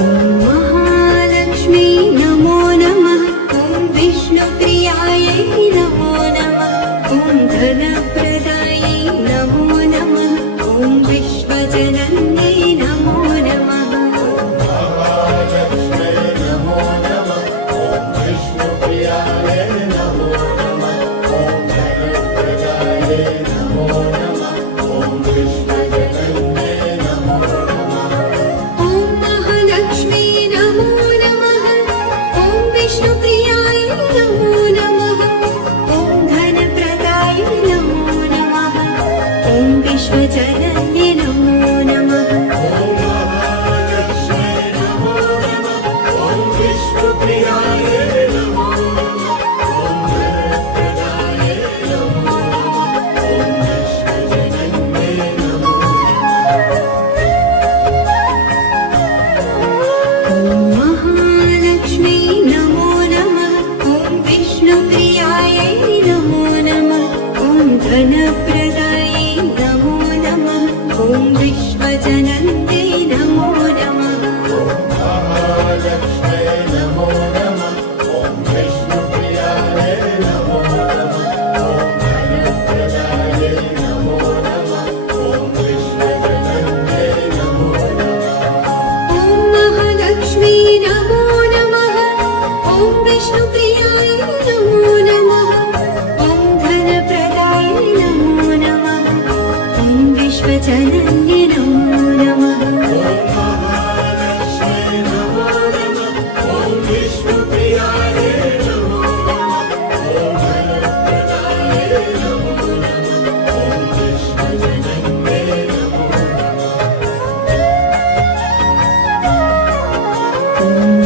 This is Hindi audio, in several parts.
ॐ महालक्ष्मी नमो नमः। ॐ विष्णुप्रियायै नमो नमः। ॐ धनप्रदायै नमो नमः। ॐ विश्वजनन्यै नमो नमः। विश्वजनन्ये नमो नमः। ॐ विष्णुप्रियाय नमो नमः। ॐ धनप्रदाय नमो नमः। ॐ विश्वजनन्ये नमो नमः। ॐ महालक्ष्मी नमो नमः। ॐ विष्णुप्रियायै नमो नमः। ॐ धनप्रदायै नमो नमः। ॐ विश्वजनन्ये नमो नमः। महालक्ष्म्यै नमो नमः। ॐ विष्णुप्रियाय नमो नमः। ॐ धनप्रदाय नमो नमः। ॐ विश्वजनन्ये नमो नमः। ॐ महालक्ष्मी नमो नमः। ॐ विष्णुप्रियाय नमो नमः। ॐ धनप्रदाय नमो नमः। ॐ विश्वजनन्ये नमो नमः। महालक्ष्म्यै नमो नमः। ॐ विष्णुप्रियाय नमो नमः। ॐ धनप्रदाय नमो नमः। ॐ विश्वजनन्ये नमो नमः। ॐ महालक्ष्मी नमो नमः। ॐ विष्णुप्रियाय नमो नमः। ॐ धनप्रदायै नमो नमः। ॐ विश्वजनन्यै नमो नमः।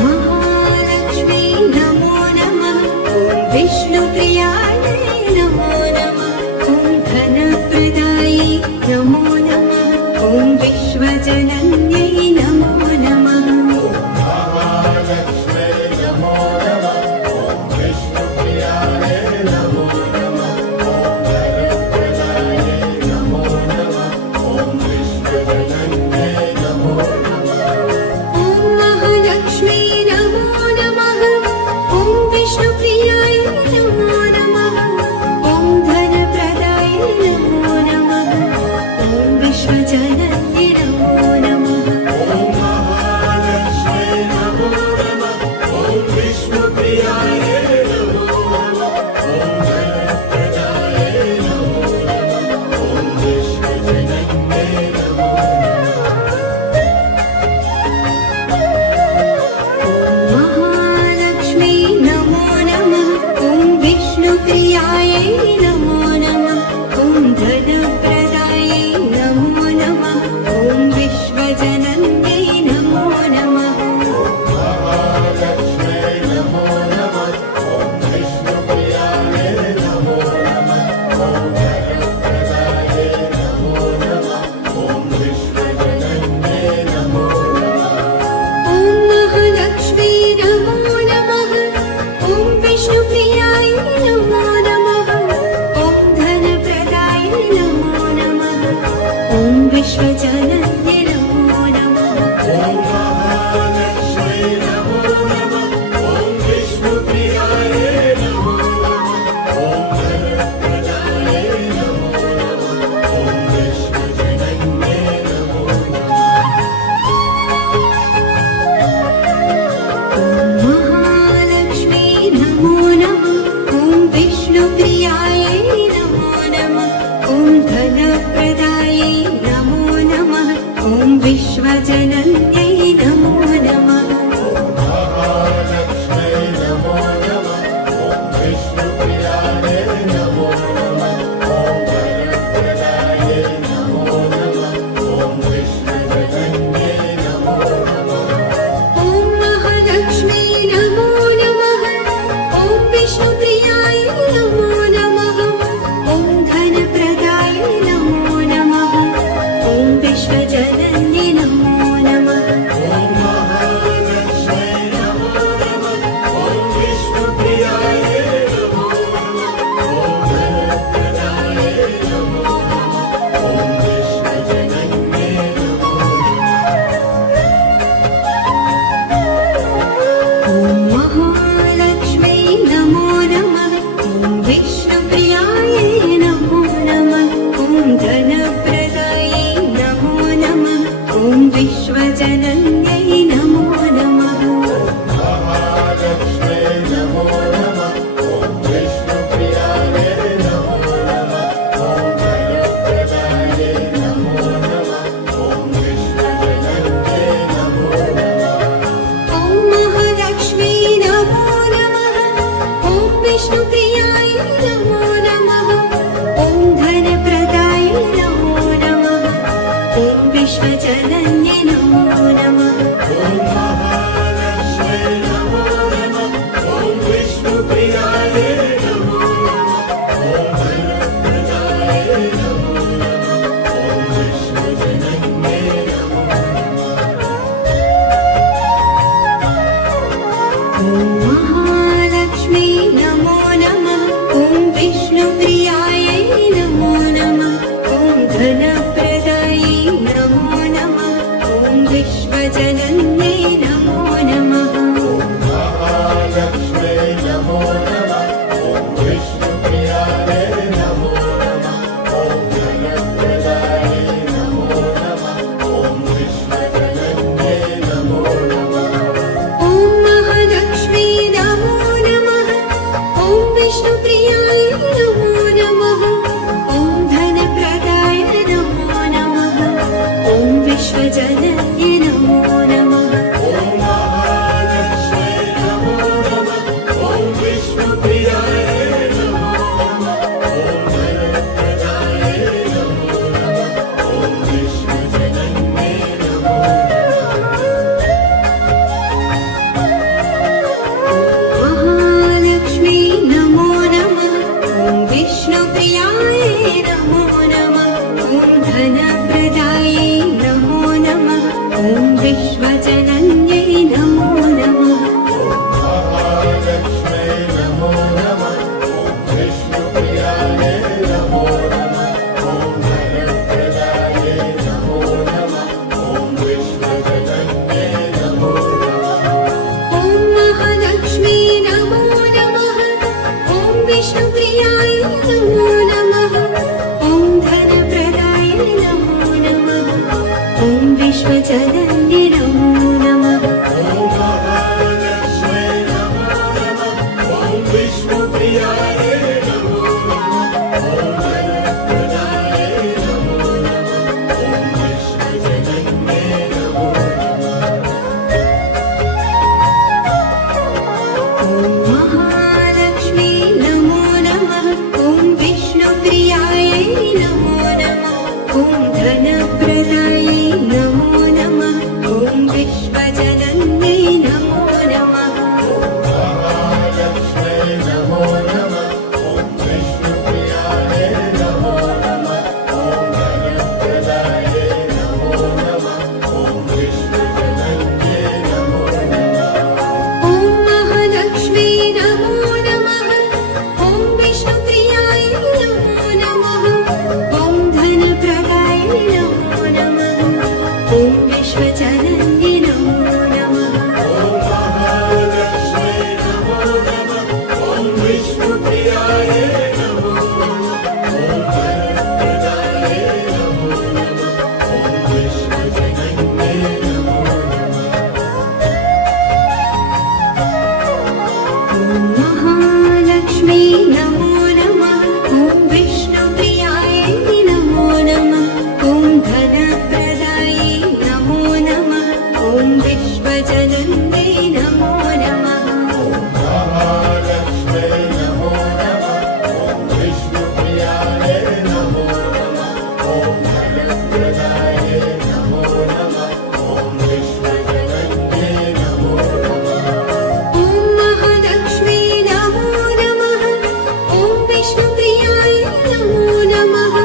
महालक्ष्म्यै नमो नमः। ॐ विष्णुप्रियाय नमो नमः। ॐ धनप्रदाय नमो नमः। ॐ विश्वजनन्ये नमो नमः। ॐ महालक्ष्मी नमो नमः। ॐ विष्णुप्रियाय नमो नमः। ॐ धनप्रदाय नमो नमः। ॐ विश्वजनन्ये नमो नमः। महालक्ष्म्यै नमो नमः। ॐ विष्णुप्रियाय नमो नमः। ॐ धनप्रदाय नमो नमः। ॐ विश्वजनन्ये नमो नमः। महालक्ष्मी नमो नमः। ॐ विष्णुप्रियाय नमो नमः। ॐ धनप्रदायै नमो नमः। ॐ विश्वजनन्ये नमो नमः। महालक्ष्म्यै नमो नमः। ॐ विष्णुप्रियाय नमो नमः। ॐ धनप्रदाय नमो नमः। ॐ विश्वजनन्ये नमो नमः। ॐ महालक्ष्मी नमो नमः। ॐ विष्णुप्रियाय नमो नमः। ॐ धनप्रदाय नमो नमः। ॐ विश्वजनन्ये नमो नमः। महालक्ष्म्यै नमो नमः। ॐ विष्णुप्रियाय नमो नमः। ॐ धनप्रदाय नमो नमः। ॐ विश्वजनन्ये नमो नमः। महालक्ष्मी नमो नमः। ॐ विष्णुप्रियाय नमो नमः। ॐ धनप्रदायै नमो नमः। ॐ विश्वजनन्यै नमो नमः। विश्वजनन्यै नमो नमः महालक्ष्मी नमो नमः ॐ विष्णुप्रियाय नमो नमः ॐ धनप्रदाय नमो नमः ॐ विश्वजनन्यै नमो नमः ॐ महालक्ष्मी नमो नमः ॐ विष्णुप्रियाय नमो नमः ॐ धनप्रदाय नमो नमः ॐ विश्वजनन्यै नमो नमः ॐ महालक्ष्मी नमो नमः ॐ विष्णुप्रियाय नमो नमः ॐ धनप्रदाय नमो नमः ॐ विश्वजनन्यै नमो महालक्ष्मी नमो नमः ॐ विष्णुप्रियाय नमो नमः ॐ धनप्रदाय नमो नमः ॐ विश्वजनन्यै नमो नमः महालक्ष्मी नमो नमः ॐ विष्णुप्रियाय नमो नमः ॐ धनप्रदाय नमो नमः ॐ विश्वजनन्यै नमो नमः ॐ महालक्ष्मी नमो नमः ॐ विष्णुप्रियाय नमो नमः ॐ धनप्रदाय नमो नमः ॐ विश्वजनन्यै नमो नमः ॐ महालक्ष्मी नमो नमः ॐ विष्णुप्रियाय नमो नमः ॐ धनप्रदाय नमो नमः ॐ विश्वजनन्यै नमो नमः ॐ महालक्ष्मी नमो नमः ॐ विष्णुप्रियाय नमो नमः ॐ धनप्रदाय नमो नमः ॐ विश्वजनन्यै नमो नमः महालक्ष्मी नमो नमः ॐ विष्णुप्रियाय नमो नमः ॐ धनप्रदाय नमो नमः ॐ विश्वजनन्यै नमो नमः ॐ महालक्ष्मी नमो नमः ॐ विष्णुप्रियाय नमो नमः ॐ धनप्रदाय नमो नमः ॐ विश्वजनन्यै नमो नमः ॐ महालक्ष्मी नमो नमः ॐ विष्णुप्रियाय नमो नमः ॐ धनप्रदाय नमो नमः ॐ विश्वजनन्यै नमो नमः ॐ महालक्ष्मी नमो नमः ॐ विष्णुप्रियाय नमो नमः ॐ धनप्रदाय नमो नमः ॐ विश्वजनन्यै नमो नमः महालक्ष्मी नमो नमः ॐ विष्णुप्रियाय नमो नमः ॐ धनप्रदाय नमो नमः ॐ विश्वजनन्यै नमो नमः ॐ महालक्ष्मी नमो नमः ॐ विष्णुप्रियाय नमो नमः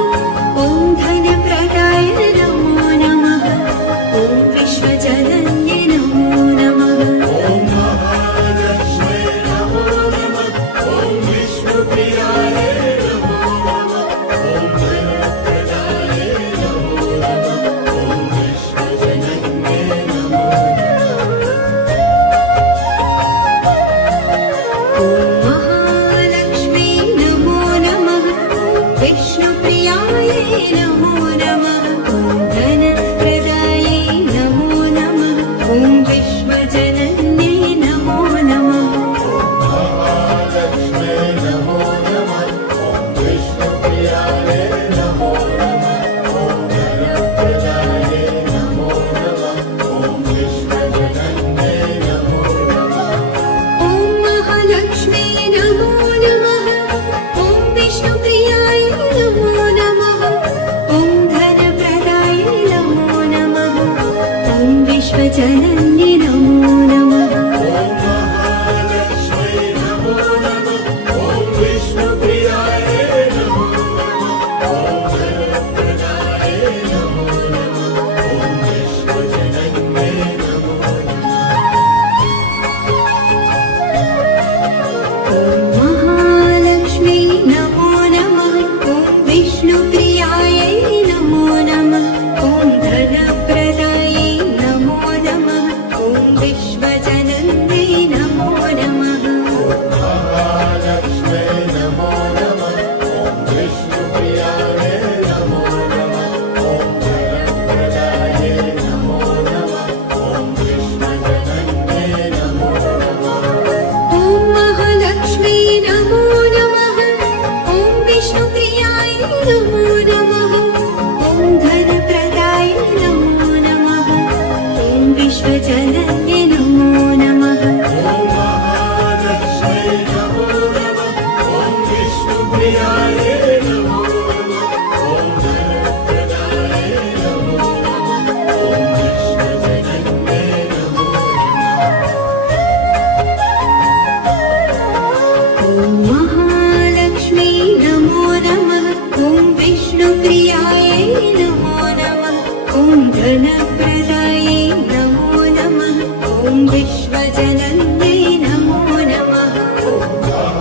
ॐ धनप्रदाय नमो नमः ॐ विश्वजनन्यै नमो नमः ॐ विश्वजनन्यै नमो नमः महालक्ष्मे नमो नमः ॐ विष्णुप्रियाय नमो नमः ॐ वरप्रदाये नमो नमः ॐ विश्वजनन्ये नमो नमः ॐ महालक्ष्मी नमो नमः ॐ विष्णुप्रियाय नमो नमः ॐ धनप्रदाय नमो नमः ॐ विश्वजनन्ये नमो नमः ॐ महालक्ष्मे नमो नमः ॐ विष्णुप्रियाय नमो नमः ॐ वरप्रदाये नमो नमः ॐ विश्वजनन्ये नमो नमः ॐ महालक्ष्मी नमो नमः ॐ विष्णुप्रियाय नमो नमः ॐ धनप्रदायै नमो नमः ॐ विश्वजनन्यै नमो नमः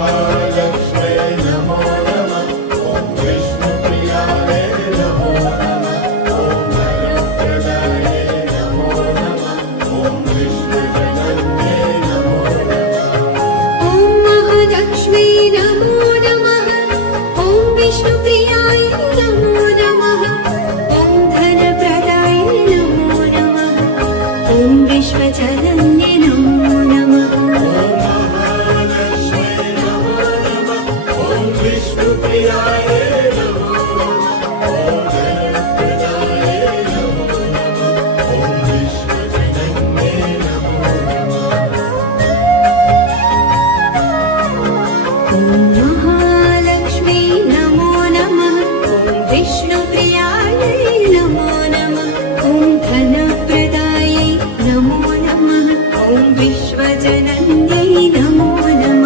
महालक्ष्मे नमो नमः ॐ विष्णुप्रियाय नमो नमः ॐ वरप्रदाये नमो नमः ॐ विश्वजनन्ये नमो नमः ॐ महालक्ष्मी नमो नमः ॐ विष्णुप्रियाय नमो नमः ॐ धनप्रदाय नमो नमः ॐ विश्वजनन्ये नमो नमः महालक्ष्मे नमो नमः ॐ विष्णुप्रियाय नमो नमः ॐ वरप्रदाये नमो नमः ॐ विश्वजनन्ये नमो नमः ॐ महालक्ष्मी नमो नमः ॐ विष्णुप्रियाय नमो नमः ॐ धनप्रदायै नमो नमः ॐ विश्वजनन्यै नमो नमः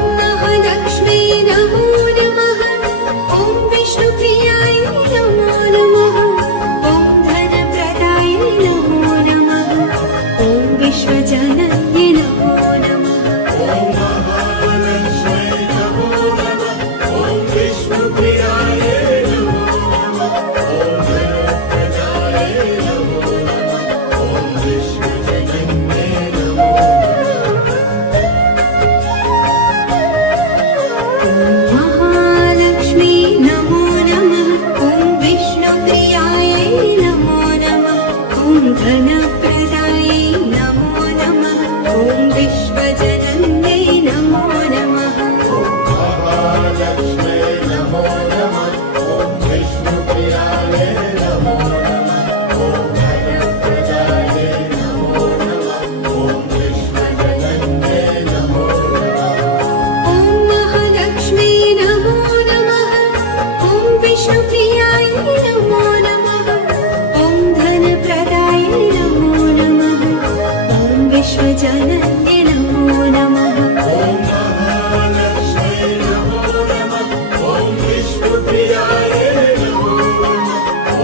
महालक्ष्मे नमो नमः ॐ विष्णुप्रियाय नमो नमः ॐ वरप्रदाये नमो नमः ॐ विश्वजनन्ये नमो नमः ॐ महालक्ष्मी नमो नमः ॐ विष्णुप्रियाय नमो नमः ॐ धनप्रदाय नमो नमः ॐ विश्वजनन्ये नमो नमः महालक्ष्मे नमो नमः ॐ विष्णुप्रियाय नमो नमः ॐ वरप्रदाये नमो नमः ॐ विश्वजनन्ये नमो ॐ महालक्ष्मी नमो नमः ॐ विष्णुप्रियाय नमो नमः ॐ धनप्रदायै नमो नमः ॐ विश्वजनन्यै नमो नमः महालक्ष्मे नमो नमः ॐ विष्णुप्रियाय नमो नमः ॐ वरप्रदाये नमो नमः ॐ विश्वजनन्ये नमो नमः ॐ महालक्ष्मी नमो नमः ॐ विष्णुप्रियाय नमो नमः ॐ धनप्रदाय नमो नमः ॐ विश्वजनन्ये नमो नमः महालक्ष्मे नमो नमः ॐ विष्णुप्रियाय नमो नमः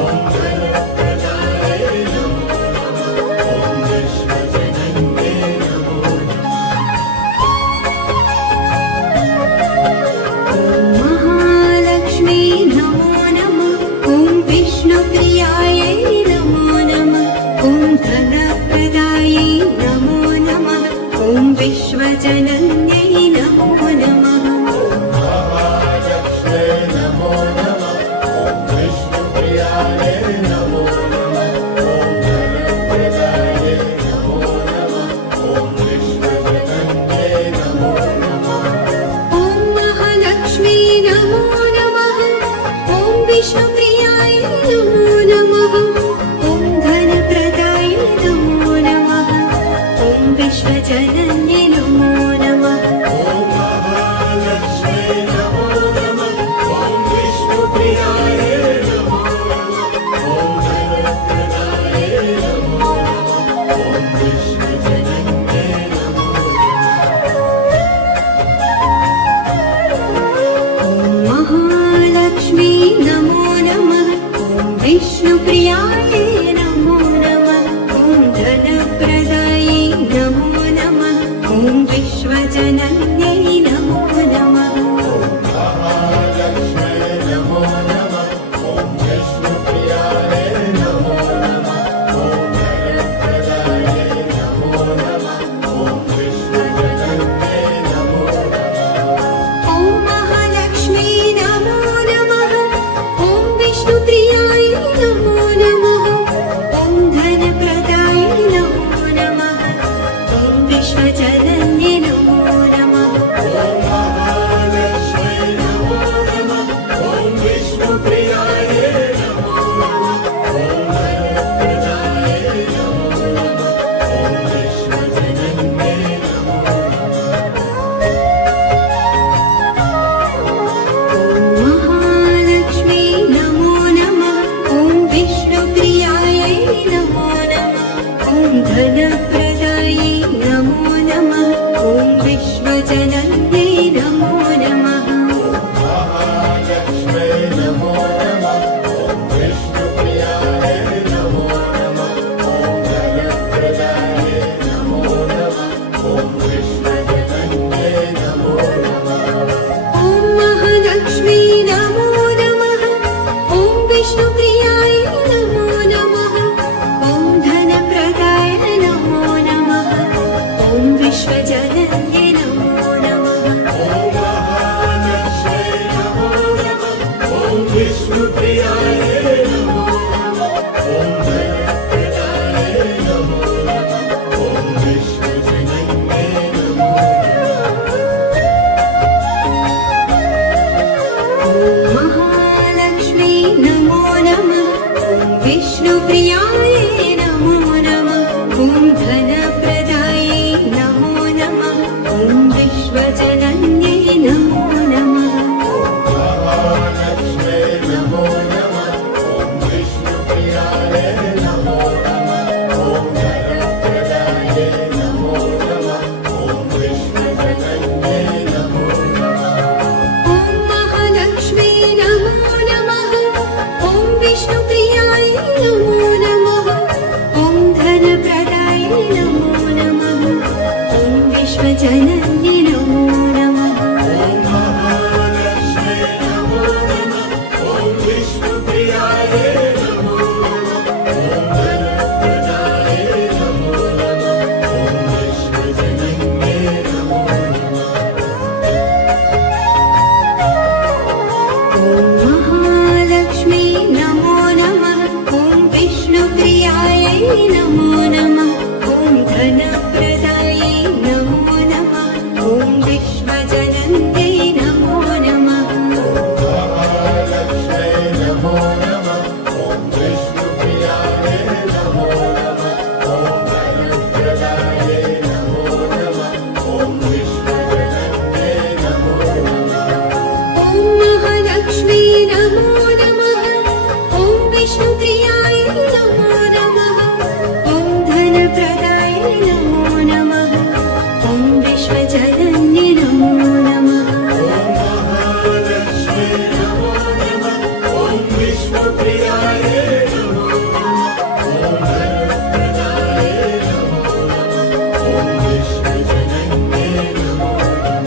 ॐ वरप्रदाये नमो नमः ॐ विश्वजनन्ये नमो ॐ महालक्ष्मी नमो नमः ॐ विष्णुप्रियाय नमो नमः ॐ धनप्रदायै नमो नमः ॐ विश्वजनन्यै नमो नमः महालक्ष्मे नमो नमः ॐ विष्णुप्रियाय नमो नमः ॐ वरप्रदाये नमो नमः ॐ विश्वजनन्ये नमो नमः ॐ महालक्ष्मी नमो नमः ॐ विष्णुप्रियाय नमो नमः ॐ धनप्रदाय नमो नमः ॐ विश्वजनन्ये नमो नमः महालक्ष्मे नमो नमः ॐ विष्णुप्रियाय नमो नमः ॐ वरप्रदाये नमो नमः ॐ विश्वजनन्ये नमो नमः ॐ महालक्ष्मी नमो नमः ॐ विष्णुप्रियाय नमो नमः ॐ धनप्रदायै नमो विश्वजनन्ये नमो नमः ॐ महालक्ष्मी नमो नमः ॐ विष्णुप्रियाय नमो नमः ॐ वरप्रदाय नमो नमः ॐ विश्वजनन्ये नमो ॐ महालक्ष्मी नमो नमः ॐ विष्णुप्रियायै नमो नमः ॐ धनप्रदायै नमो नमः ॐ विश्वजनन्यै नमो नमः महालक्ष्मी नमो नमः ॐ विष्णुप्रियाय नमो नमः ॐ धनप्रदाय नमो नमः ॐ विश्वजनन्ये नमो नमः ॐ महालक्ष्मी नमो नमः ॐ विष्णुप्रियाय नमो नमः ॐ धनप्रदाय नमो नमः ॐ विश्वजनन्ये नमो नमः ॐ महालक्ष्मी नमो नमः ॐ विष्णुप्रियाय नमो नमः ॐ धनप्रदाय नमो नमः ॐ विश्वजनन्ये नमो ॐ महालक्ष्मी नमो नमः ॐ विष्णुप्रियाय नमो नमः ॐ धनप्रदायै नमो नमः ॐ विश्वजनन्यै नमो नमः महालक्ष्मी नमो नमः ॐ विष्णुप्रियाय नमो नमः ॐ धनप्रदाय नमो नमः ॐ विश्वजनन्ये नमो नमः ॐ महालक्ष्मी नमो नमः ॐ विष्णुप्रियाय नमो नमः ॐ धनप्रदाय नमो नमः ॐ विश्वजनन्ये नमो नमः ॐ महालक्ष्मी नमो नमः ॐ विष्णुप्रियाय नमो नमः ॐ धनप्रदाय नमो नमः ॐ विश्वजनन्ये नमो ॐ महालक्ष्मी नमो नमः ॐ विष्णुप्रियायै नमो नमः ॐ धनप्रदायै नमो नमः ॐ विश्वजनन्यै नमो नमः महालक्ष्मी नमो नमः ॐ विष्णुप्रियाय नमो नमः ॐ धनप्रदाय नमो नमः ॐ विश्वजनन्ये नमो नमः ॐ महालक्ष्मी नमो नमः ॐ विष्णुप्रियाय नमो नमः ॐ धनप्रदाय नमो नमः ॐ विश्वजनन्ये नमो नमः ॐ महालक्ष्मी नमो नमः ॐ विष्णुप्रियाय नमो नमः ॐ धनप्रदाय नमो नमः ॐ विश्वजनन्ये नमो नमः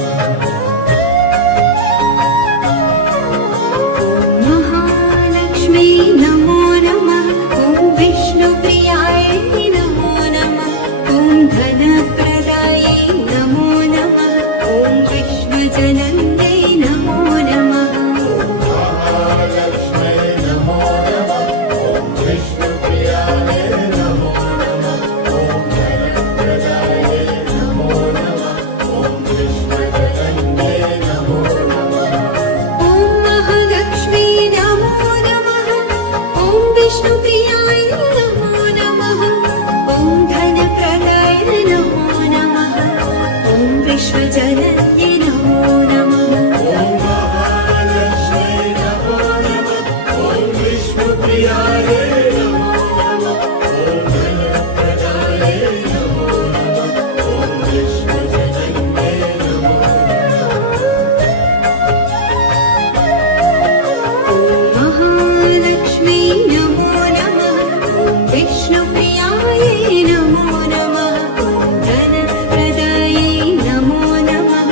ॐ महालक्ष्मी नमो नमः ॐ विष्णुप्रियाय नमो नमः ॐ धनप्रदायै नमो नमः ॐ विश्वजनन्यै नमो नमः महालक्ष्मी नमो नमः ॐ विष्णुप्रियाय नमो नमः ॐ धनप्रदाय नमो नमः ॐ विश्वजनन्ये नमो नमः ॐ महालक्ष्मी नमो नमः ॐ विष्णुप्रियाय नमो नमः ॐ धनप्रदाय नमो नमः ॐ विश्वजनन्ये नमो नमः ॐ महालक्ष्मी नमो नमः ॐ विष्णुप्रियाय नमो नमः ॐ धनप्रदाय नमो नमः ॐ विश्वजनन्ये नमो ॐ महालक्ष्मी नमो नमः ॐ विष्णुप्रियाय नमो नमः ॐ धनप्रदायै नमो नमः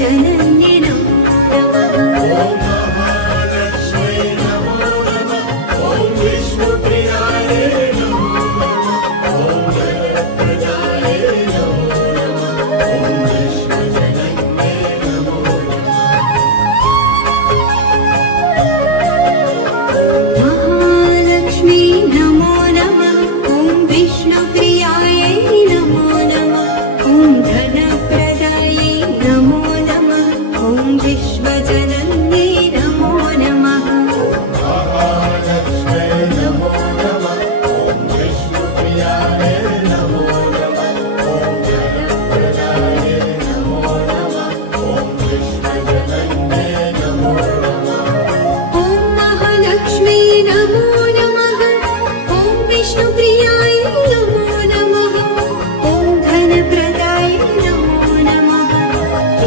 विश्वजनन्ये नमो नमः ॐ महालक्ष्मी नमो नमः ॐ विष्णुप्रियाय नमो नमः ॐ वरप्रदाय नमो नमः ॐ विश्वजनन्ये नमो महालक्ष्मी नमो नमः ॐ विष्णुप्रियाय नमो नमः ॐ धनप्रदायै नमो नमः ॐ विश्वजनन्ये नमो नमः महालक्ष्मी नमो नमः ॐ विष्णुप्रियाय नमो नमः ॐ वरप्रदाय नमो नमः ॐ विश्वजनन्ये नमो नमः ॐ महालक्ष्मी नमो नमः ॐ विष्णुप्रियाय नमो नमः ॐ धनप्रदाय नमो नमः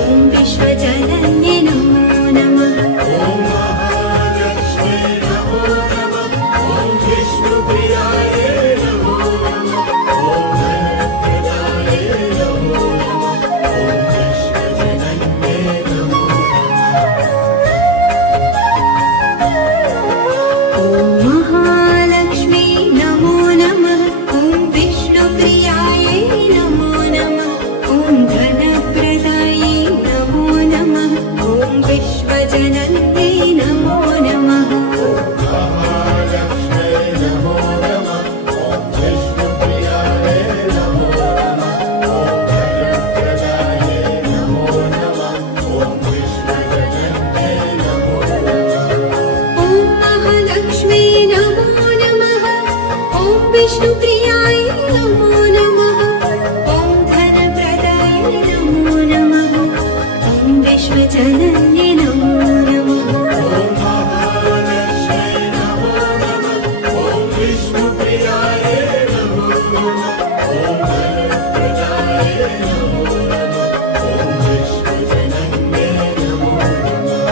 ॐ विश्वजनन्ये नमो नमः ॐ महालक्ष्मी नमो नमः ॐ विष्णुप्रियाय नमो नमः ॐ धनप्रदाय नमो नमः ॐ विश्वजनन्ये नमो ॐ महालक्ष्मी नमो नमः ॐ विष्णुप्रियाय नमो नमः ॐ धनप्रदायै नमो नमः ॐ विश्वजनन्ये नमो नमः महालक्ष्मी नमो नमः ॐ विष्णुप्रियाय नमो नमः ॐ धनप्रदाय नमो नमः ॐ विश्वजनन्ये नमो नमः ॐ महालक्ष्मी नमो नमः ॐ विष्णुप्रियाय नमो नमः ॐ धनप्रदाय नमो नमः ॐ विश्वजनन्ये नमो नमः ॐ महालक्ष्मी नमो नमः ॐ विष्णुप्रियाय नमो नमः ॐ धनप्रदाय नमो नमः ॐ विश्वजनन्ये नमो नमः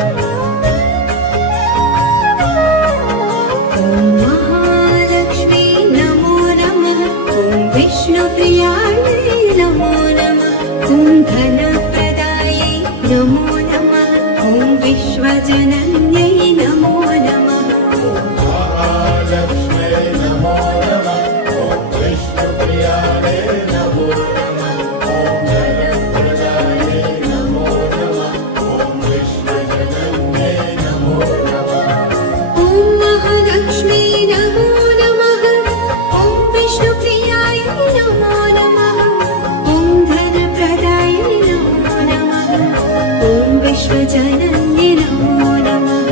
ॐ महालक्ष्मी नमो नमः ॐ विष्णुप्रियाय नमो नमः ॐ धनप्रदायै नमो नमः ॐ विश्वजनन्यै नमो नमः महालक्ष्मी नमो नमः ॐ विष्णुप्रियाय नमो नमः ॐ धनप्रदाय नमो नमः ॐ विश्वजनन्ये नमो नमः ॐ महालक्ष्मी नमो नमः ॐ विष्णुप्रियाय नमो नमः ॐ धनप्रदाय नमो नमः ॐ विश्वजनन्ये नमो नमः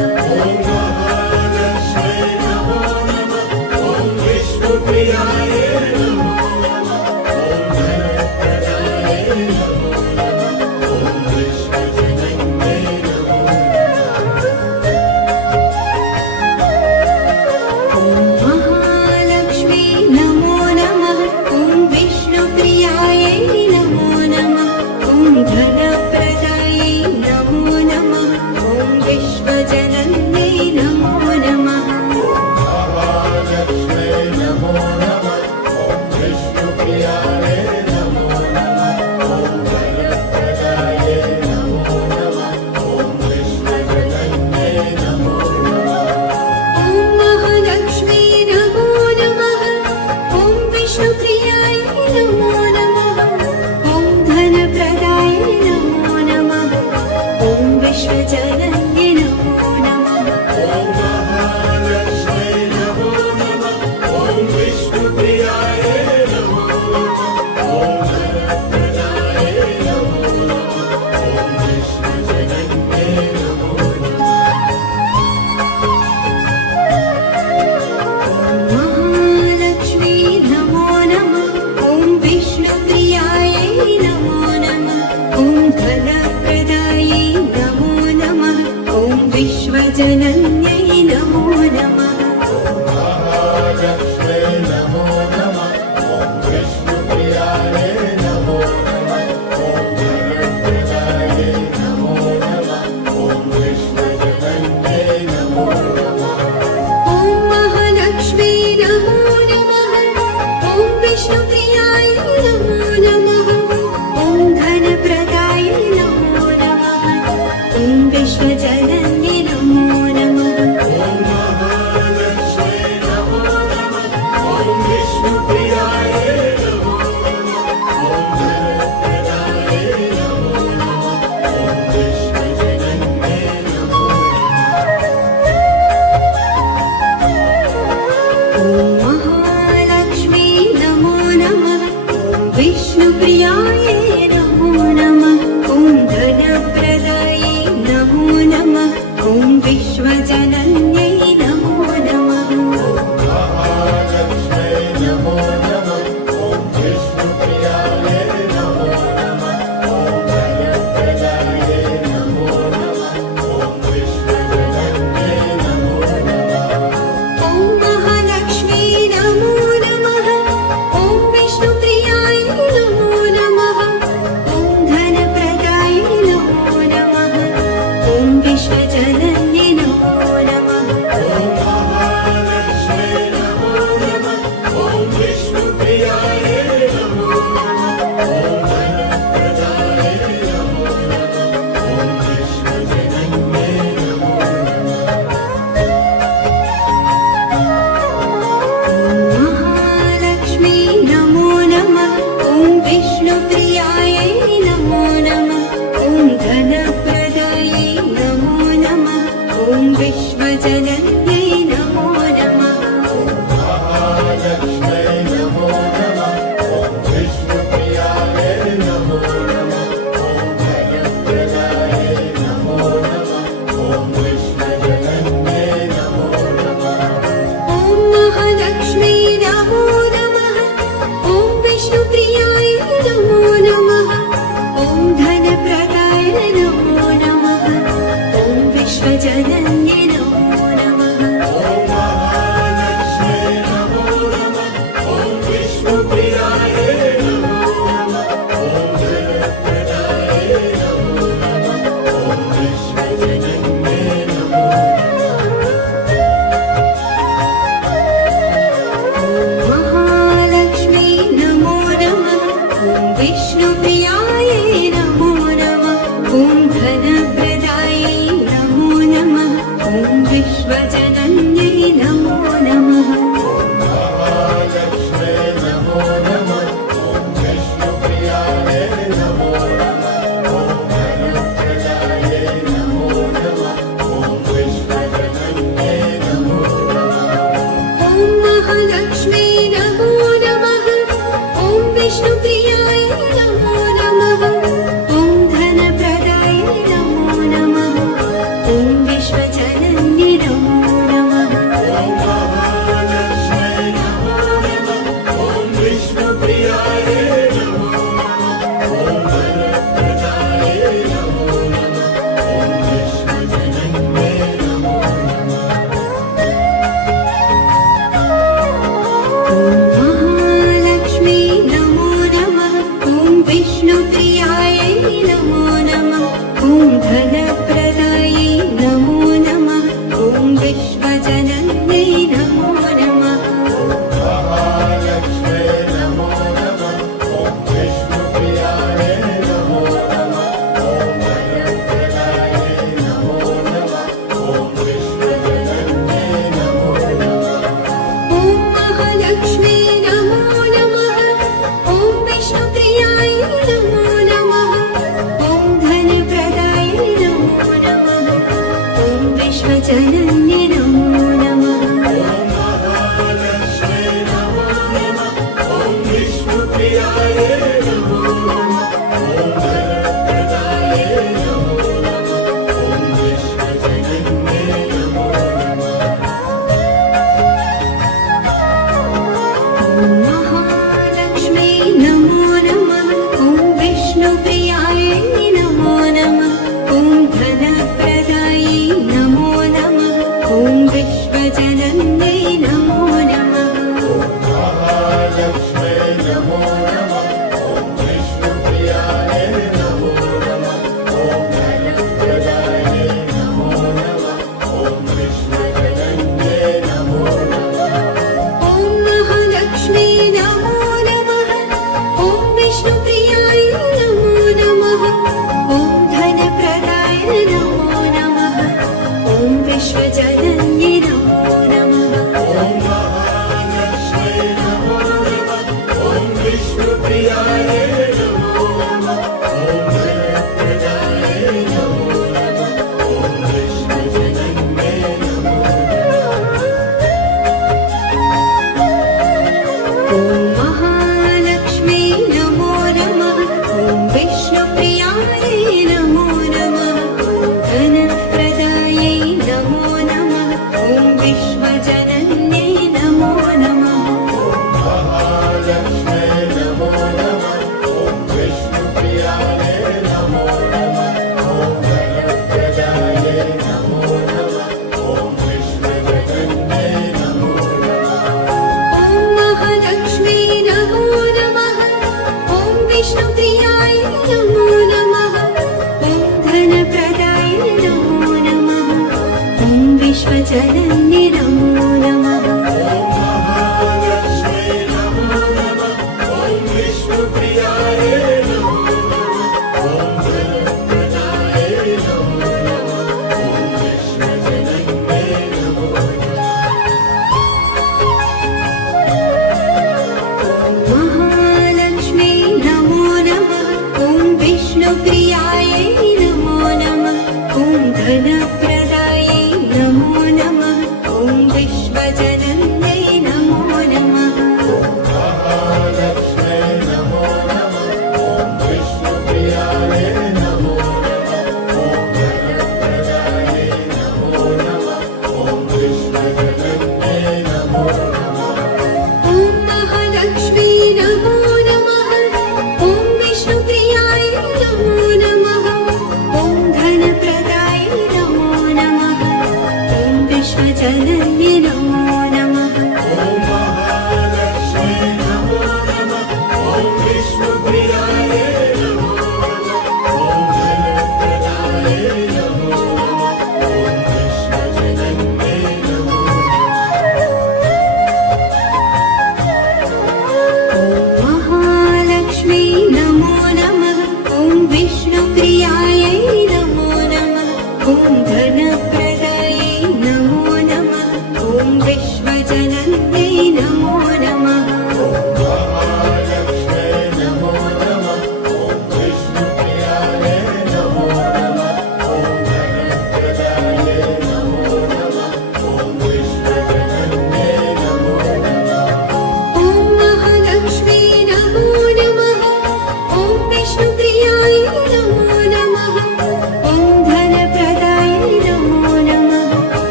विष्णुप्रियायै नमो नमः ॐ धनप्रदायै नमो नमः ॐ विश्वजनन्यै नमो नमः महालक्ष्मे नमो नमः ॐ विष्णुप्रियाय नमो नमः ॐ धनप्रदाय नमो नमः ॐ विश्वजनन्ये नमो नमः ॐ महालक्ष्मी नमो नमः ॐ विष्णुप्रियाय नमो नमः ॐ धनप्रदाय नमो नमः ॐ विश्वजनन्ये नमो नमः महालक्ष्मे नमो नमः ॐ विष्णुप्रियाय नमो नमः ॐ धनप्रदाय नमो नमः ॐ विश्वजनन्ये नमो नमः ॐ महालक्ष्मी नमो नमः ॐ विष्णुप्रियाय नमो नमः ॐ धनप्रदायै नमो नमः ॐ विश्वजनन्यै नमो नमः महालक्ष्मे नमो नमः ॐ विष्णुप्रियाय नमो नमः ॐ धनप्रदाय नमो नमः ॐ विश्वजनन्ये नमो नमः ॐ महालक्ष्मी नमो नमः ॐ विष्णुप्रियाय नमो नमः ॐ धनप्रदाय नमो नमः ॐ विश्वजनन्ये नमो नमः महालक्ष्मे नमो नमः ॐ विष्णुप्रियाय नमो नमः ॐ धनप्रदाय नमो नमः ॐ विश्वजनन्ये नमो नमः ॐ महालक्ष्मी नमो नमः ॐ विष्णुप्रियाय नमो नमः ॐ धनप्रदायै नमो नमः ॐ विश्वजनन्ये नमो नमः महालक्ष्मे नमो नमः ॐ विष्णुप्रियाय नमो नमः ॐ धनप्रदाय नमो नमः ॐ विश्वजनन्ये नमो नमः ॐ महालक्ष्मी नमो नमः ॐ विष्णुप्रियाय नमो नमः ॐ धनप्रदाय नमो नमः ॐ विश्वजनन्ये नमो नमः महालक्ष्मे नमो नमः ॐ विष्णुप्रियाय नमो नमः ॐ धनप्रदाय नमो नमः ॐ विश्वजनन्ये नमो नमः महालक्ष्मी नमो नमः ॐ विष्णुप्रियाय नमो नमः ॐ धनप्रदायै नमो नमः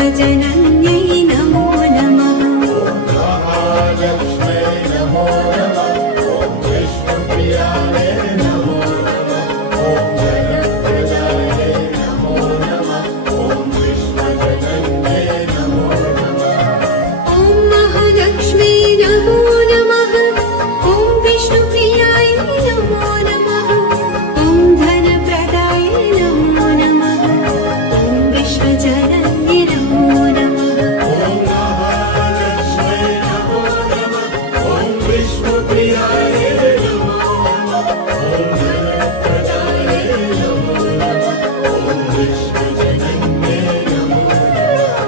विश्वजनन्यै नमो नमः महालक्ष्मै नमो नमः ॐ विष्णुप्रियाय नमो नमः ॐ वरप्रदाय नमो नमः ॐ विश्वजनन्यै नमो नमः ॐ महालक्ष्मी नमो नमः ॐ विष्णुप्रियाय नमो नमः ॐ धनप्रदाय नमो नमः ॐ विश्वजनन्यै नमो नमः ॐ महालक्ष्मै नमो नमः ॐ विष्णुप्रियाय नमो नमः ॐ वरप्रदाय नमो नमः ॐ विश्वजनन्यै नमो नमः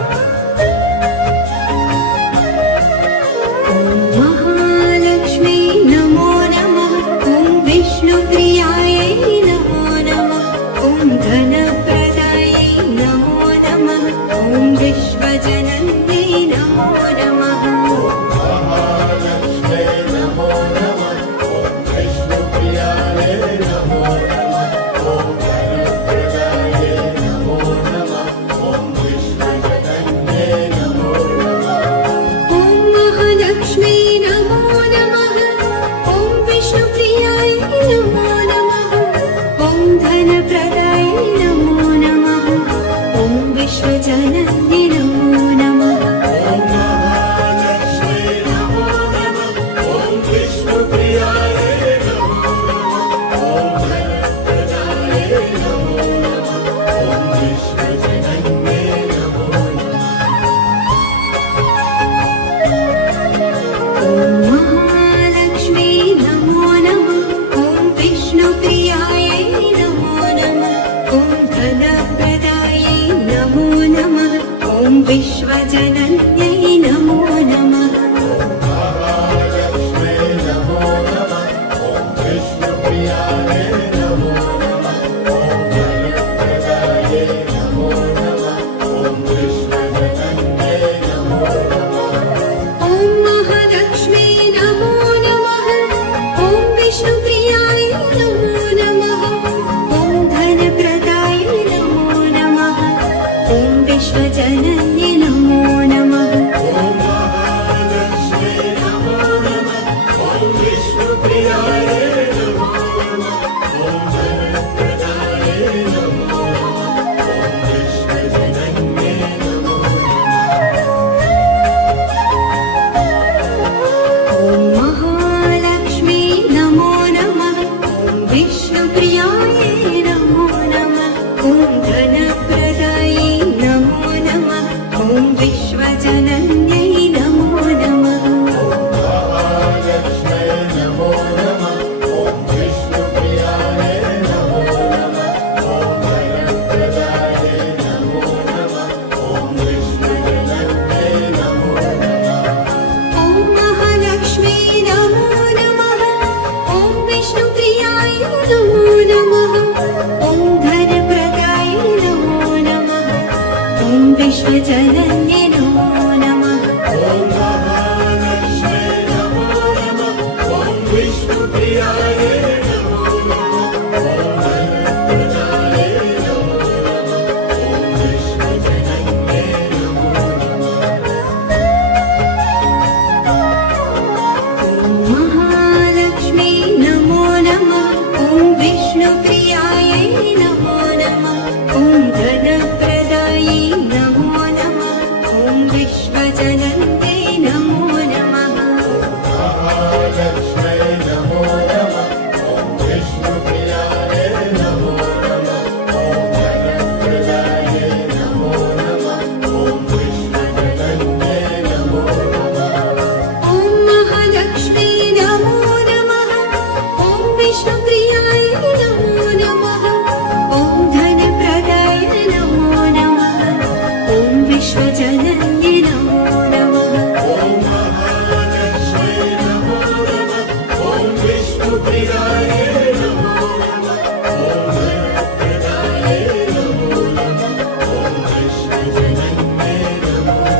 ॐ महालक्ष्मी नमो नमः ॐ विष्णुप्रियाय नमो नमः ॐ धनप्रदायै नमो नमः ॐ विश्वजनन्यै नमो नमः महालक्ष्मै नमो नमः ॐ विष्णुप्रियाय नमो नमः ॐ वरप्रदाय नमो नमः ॐ विश्वजनन्यै नमो नमः ॐ महालक्ष्मी नमो नमः ॐ विष्णुप्रियाय नमो नमः ॐ धनप्रदाय नमो नमः ॐ विश्वजनन्यै नमो नमः ॐ महालक्ष्मै नमो नमः ॐ विष्णुप्रियाय नमो नमः ॐ वरप्रदाय नमो नमः ॐ विश्वजनन्यै नमो नमः ॐ महालक्ष्मी नमो नमः ॐ विष्णुप्रियाय नमो नमः ॐ धनप्रदायै नमो नमः ॐ विश्वजनन्यै नमो नमः महालक्ष्मै नमो नमः ॐ विष्णुप्रियाय नमो नमः ॐ वरप्रदाय नमो नमः ॐ विश्वजनन्यै नमो नमः ॐ महालक्ष्मी नमो नमः ॐ विष्णुप्रियाय नमो नमः ॐ धनप्रदाय नमो नमः ॐ विश्वजनन्यै नमो नमः ॐ महालक्ष्मै नमो नमः ॐ विष्णुप्रियाय नमो नमः ॐ वरप्रदाय नमो नमः ॐ विश्वजनन्यै नमो नमः ॐ महालक्ष्मी नमो नमः ॐ विष्णुप्रियाय नमो नमः ॐ धनप्रदायै नमो नमः ॐ विश्वजनन्यै नमो नमः महालक्ष्मै नमो नमः ॐ विष्णुप्रियाय नमो नमः ॐ वरप्रदाय नमो नमः ॐ विश्वजनन्यै नमो नमः ॐ महालक्ष्मी नमो नमः ॐ विष्णुप्रियाय नमो नमः ॐ धनप्रदाय नमो नमः ॐ विश्वजनन्यै नमो नमः ॐ महालक्ष्मै नमो नमः ॐ विष्णुप्रियाय नमो नमः ॐ वरप्रदाय नमो नमः ॐ विश्वजनन्यै नमो नमः ॐ महालक्ष्मी नमो नमः ॐ विष्णुप्रियाय नमो नमः ॐ धनप्रदायै नमो नमः ॐ विश्वजनन्यै नमो नमः महालक्ष्मै नमो नमः ॐ विष्णुप्रियाय नमो नमः ॐ वरप्रदाय नमो नमः ॐ विश्वजनन्यै नमो नमः ॐ महालक्ष्मी नमो नमः ॐ विष्णुप्रियाय नमो नमः ॐ धनप्रदाय नमो नमः ॐ विश्वजनन्यै नमो नमः ॐ महालक्ष्मै नमो नमः ॐ विष्णुप्रियाय नमो नमः ॐ वरप्रदाय नमो नमः ॐ विश्वजनन्यै नमो नमः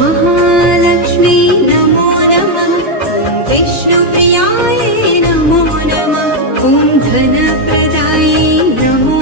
महालक्ष्मी नमो नमः ॐ विष्णुप्रियाय नमो नमः ॐ धनप्रदायै नमो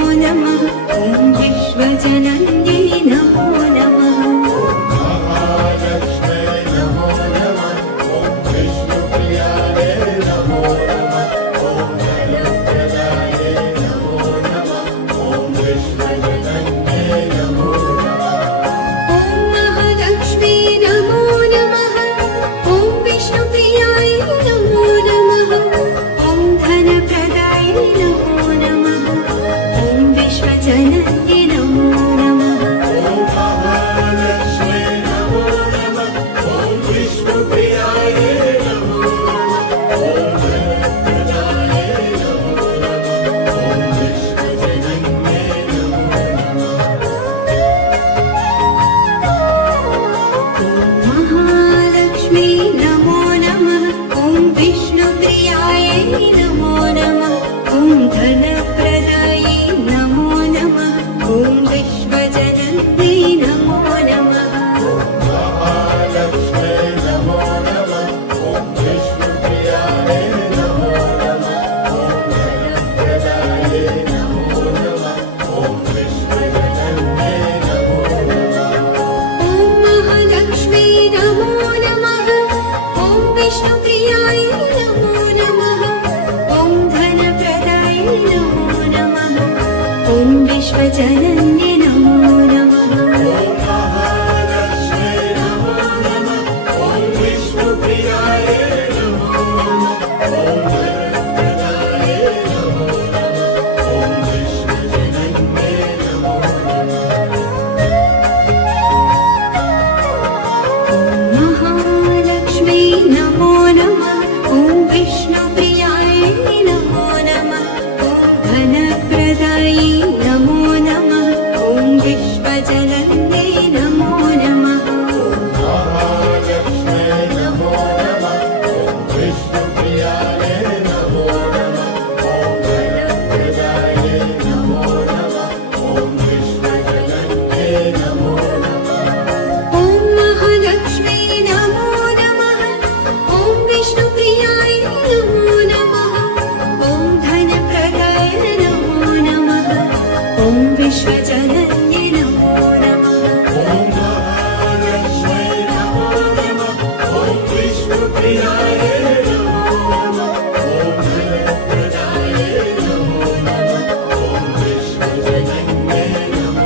विष्णुप्रियाय नमो नमः ॐ धनप्रदाय नमो नमः ॐ विश्वजनन्ये नमो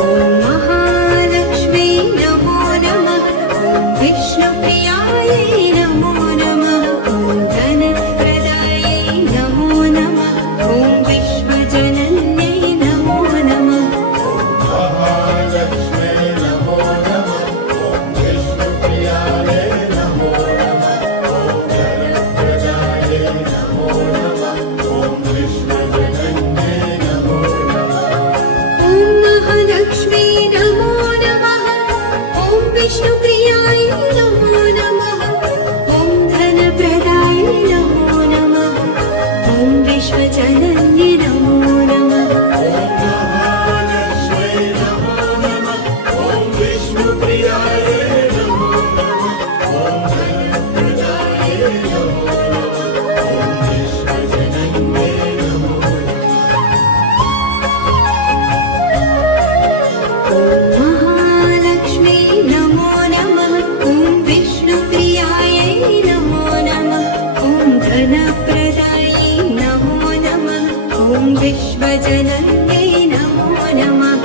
ॐ महालक्ष्मी नमो नमः ॐ विष्णुप्रियाय नमो नमः ॐ धनप्रदायै नमो नमः ॐ विश्वजनन्यै नमो नमः महालक्ष्मे नमो नमः ॐ विष्णुप्रियाय नमो नमः ॐ धनप्रदाय नमो नमः ॐ विश्वजनन्ये नमो नमः ॐ महालक्ष्मी नमो नमः ॐ विष्णुप्रियाय नमो नमः ॐ धनप्रदाय नमो नमः ॐ विश्वजनन्ये नमो नमः महालक्ष्मे नमो नमः ॐ विष्णुप्रियाय नमो नमः ॐ धनप्रदाय नमो नमः ॐ विश्वजनन्ये नमो ॐ महालक्ष्मी नमो नमः ॐ विष्णुप्रियाय नमो नमः ॐ धनप्रदायै नमो नमः ॐ विश्वजनन्यै नमो नमः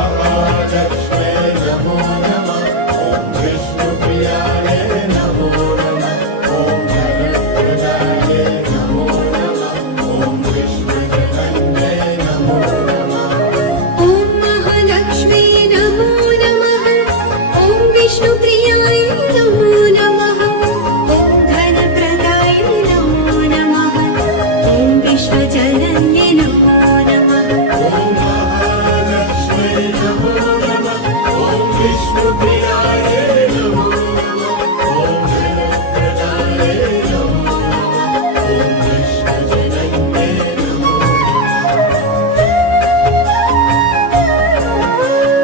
महालक्ष्मे नमो नमः ॐ विष्णुप्रियाय नमो नमः ॐ धनप्रदाय नमो नमः ॐ विश्वजनन्ये नमो नमः ॐ महालक्ष्मी नमो नमः ॐ विष्णुप्रियाय नमो नमः ॐ धनप्रदाय नमो नमः ॐ विश्वजनन्ये नमो नमः महालक्ष्मे नमो नमः ॐ विष्णुप्रियाय नमो नमः ॐ धनप्रदाय नमो नमः ॐ विश्वजनन्ये नमो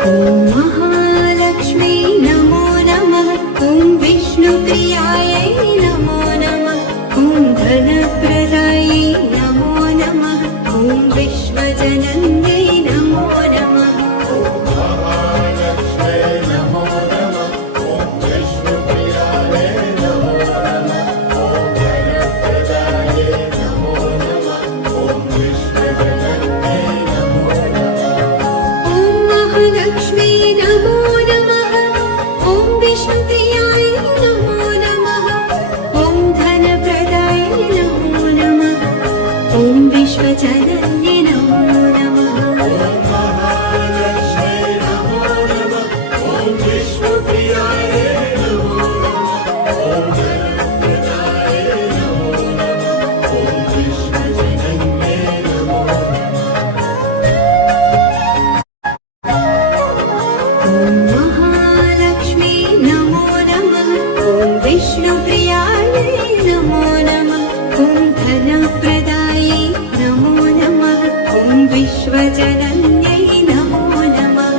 ॐ महालक्ष्मी नमो नमः ॐ विष्णुप्रियाय नमो नमः ॐ धनप्रदायै नमो नमः ॐ विश्वजनन्यै नमो नमः महालक्ष्मे नमो नमः ॐ विष्णुप्रियाय नमो नमः ॐ धनप्रदाय नमो नमः ॐ विश्वजनन्ये नमो नमः ॐ महालक्ष्मी नमो नमः ॐ विष्णुप्रियाय नमो नमः ॐ धनप्रदाय नमो नमः ॐ विश्वजनन्ये नमो नमः महालक्ष्मे नमो नमः ॐ विष्णुप्रियाय नमो नमः ॐ धनप्रदाय नमो नमः ॐ विश्वजनन्ये नमो ॐ महालक्ष्मी नमो नमः ॐ विष्णुप्रियाय नमो नमः ॐ धनप्रदायै नमो नमः ॐ विश्वजनन्यै नमो नमः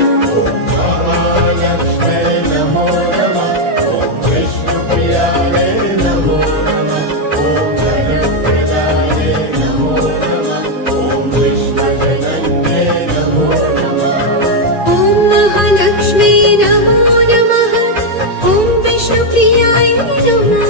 महालक्ष्मे नमो नमः ॐ विष्णुप्रियाय नमो नमः ॐ धनप्रदाय नमो नमः ॐ विश्वजनन्ये नमो नमः ॐ महालक्ष्मी नमो नमः ॐ विष्णुप्रियाय नमो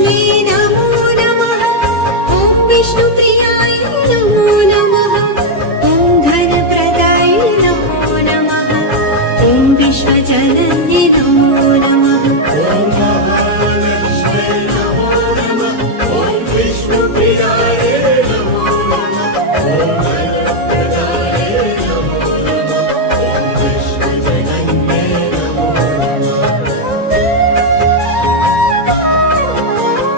महालक्ष्मी नमो नमः ॐ विष्णुप्रियाय नमो नमः ॐ धनप्रदाय नमो नमः ॐ विश्वजनन्ये नमो नमः ॐ महालक्ष्मी नमो नमः ॐ विष्णुप्रियाय नमो नमः ॐ धनप्रदाय नमो नमः ॐ विश्वजनन्ये नमो नमः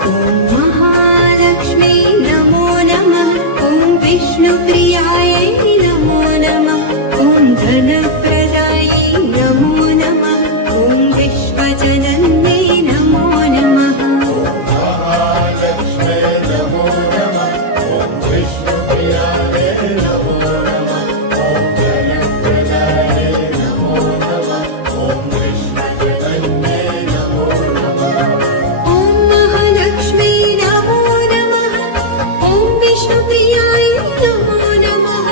ॐ महालक्ष्मी नमो नमः ॐ विष्णुप्रियाय नमो नमः ॐ धनप्रदाय नमो नमः ॐ विश्वजनन्ये नमो नमः महालक्ष्मी नमो नमः ॐ विष्णुप्रियाय नमो नमः ॐ धनप्रदाय नमो नमः ॐ विश्वजनन्ये नमो नमः ॐ महालक्ष्मी नमो नमः ॐ विष्णुप्रियाय नमो नमः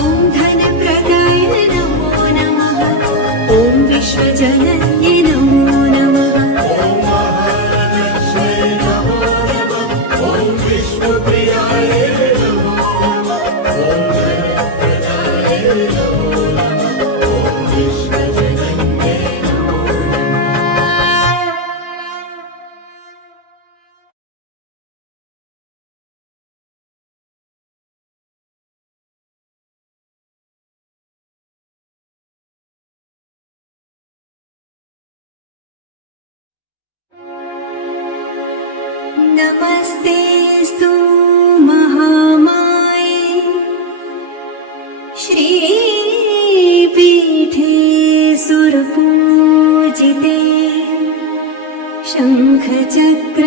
ॐ धनप्रदाय नमो नमः ॐ विश्वजनन्ये नमो नमः ॐ महालक्ष्मी नमो नमः ॐ विष्णुप्रियाय नमो नमः ॐ धनप्रदाय नमो नमः ॐ विश्वजनन्ये नमो नमस्तेऽस्तु महामाये श्रीपीठे सुरपूजिते शङ्खचक्र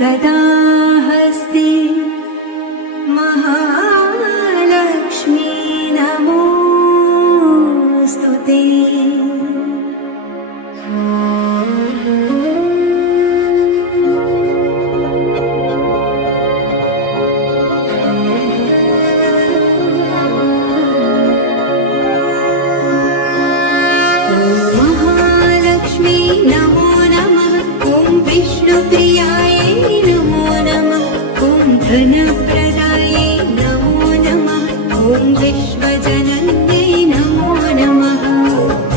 गदाहस्ते महालक्ष्मी नमोऽस्तु ते महालक्ष्मी नमो नमः ॐ विष्णुप्रियाय नमो नमः ॐ धनप्रदाय नमो नमः ॐ विश्वजनन्ये नमो नमः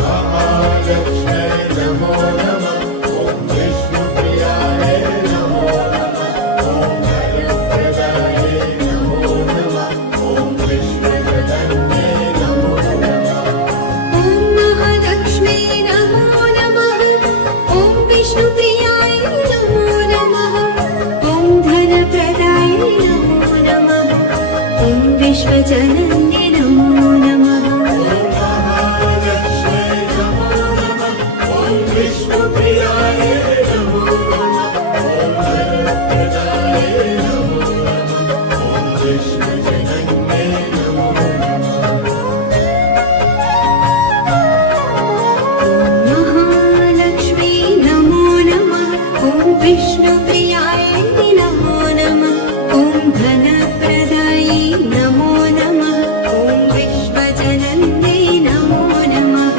महालक्ष्मी नमो नमः ॐ विष्णुप्रियाय नमो नमः ॐ धनप्रदाय नमो नमः ॐ विश्वजनन्ये नमो नमः ॐ महालक्ष्मी नमो नमः ॐ विष्णुप्रियाय नमो नमः ॐ धनप्रदाय नमो नमः ॐ विश्वजनन्ये नमो नमः महालक्ष्मी नमो नमः ॐ विष्णुप्रियाय नमो नमः ॐ धनप्रदाय नमो नमः ॐ विश्वजनन्ये नमो नमः महालक्ष्मी नमो नमः ॐ विष्णुप्रियाय नमो नमः ॐ धनप्रदाय नमो नमः ॐ विश्वजनन्ये नमो नमः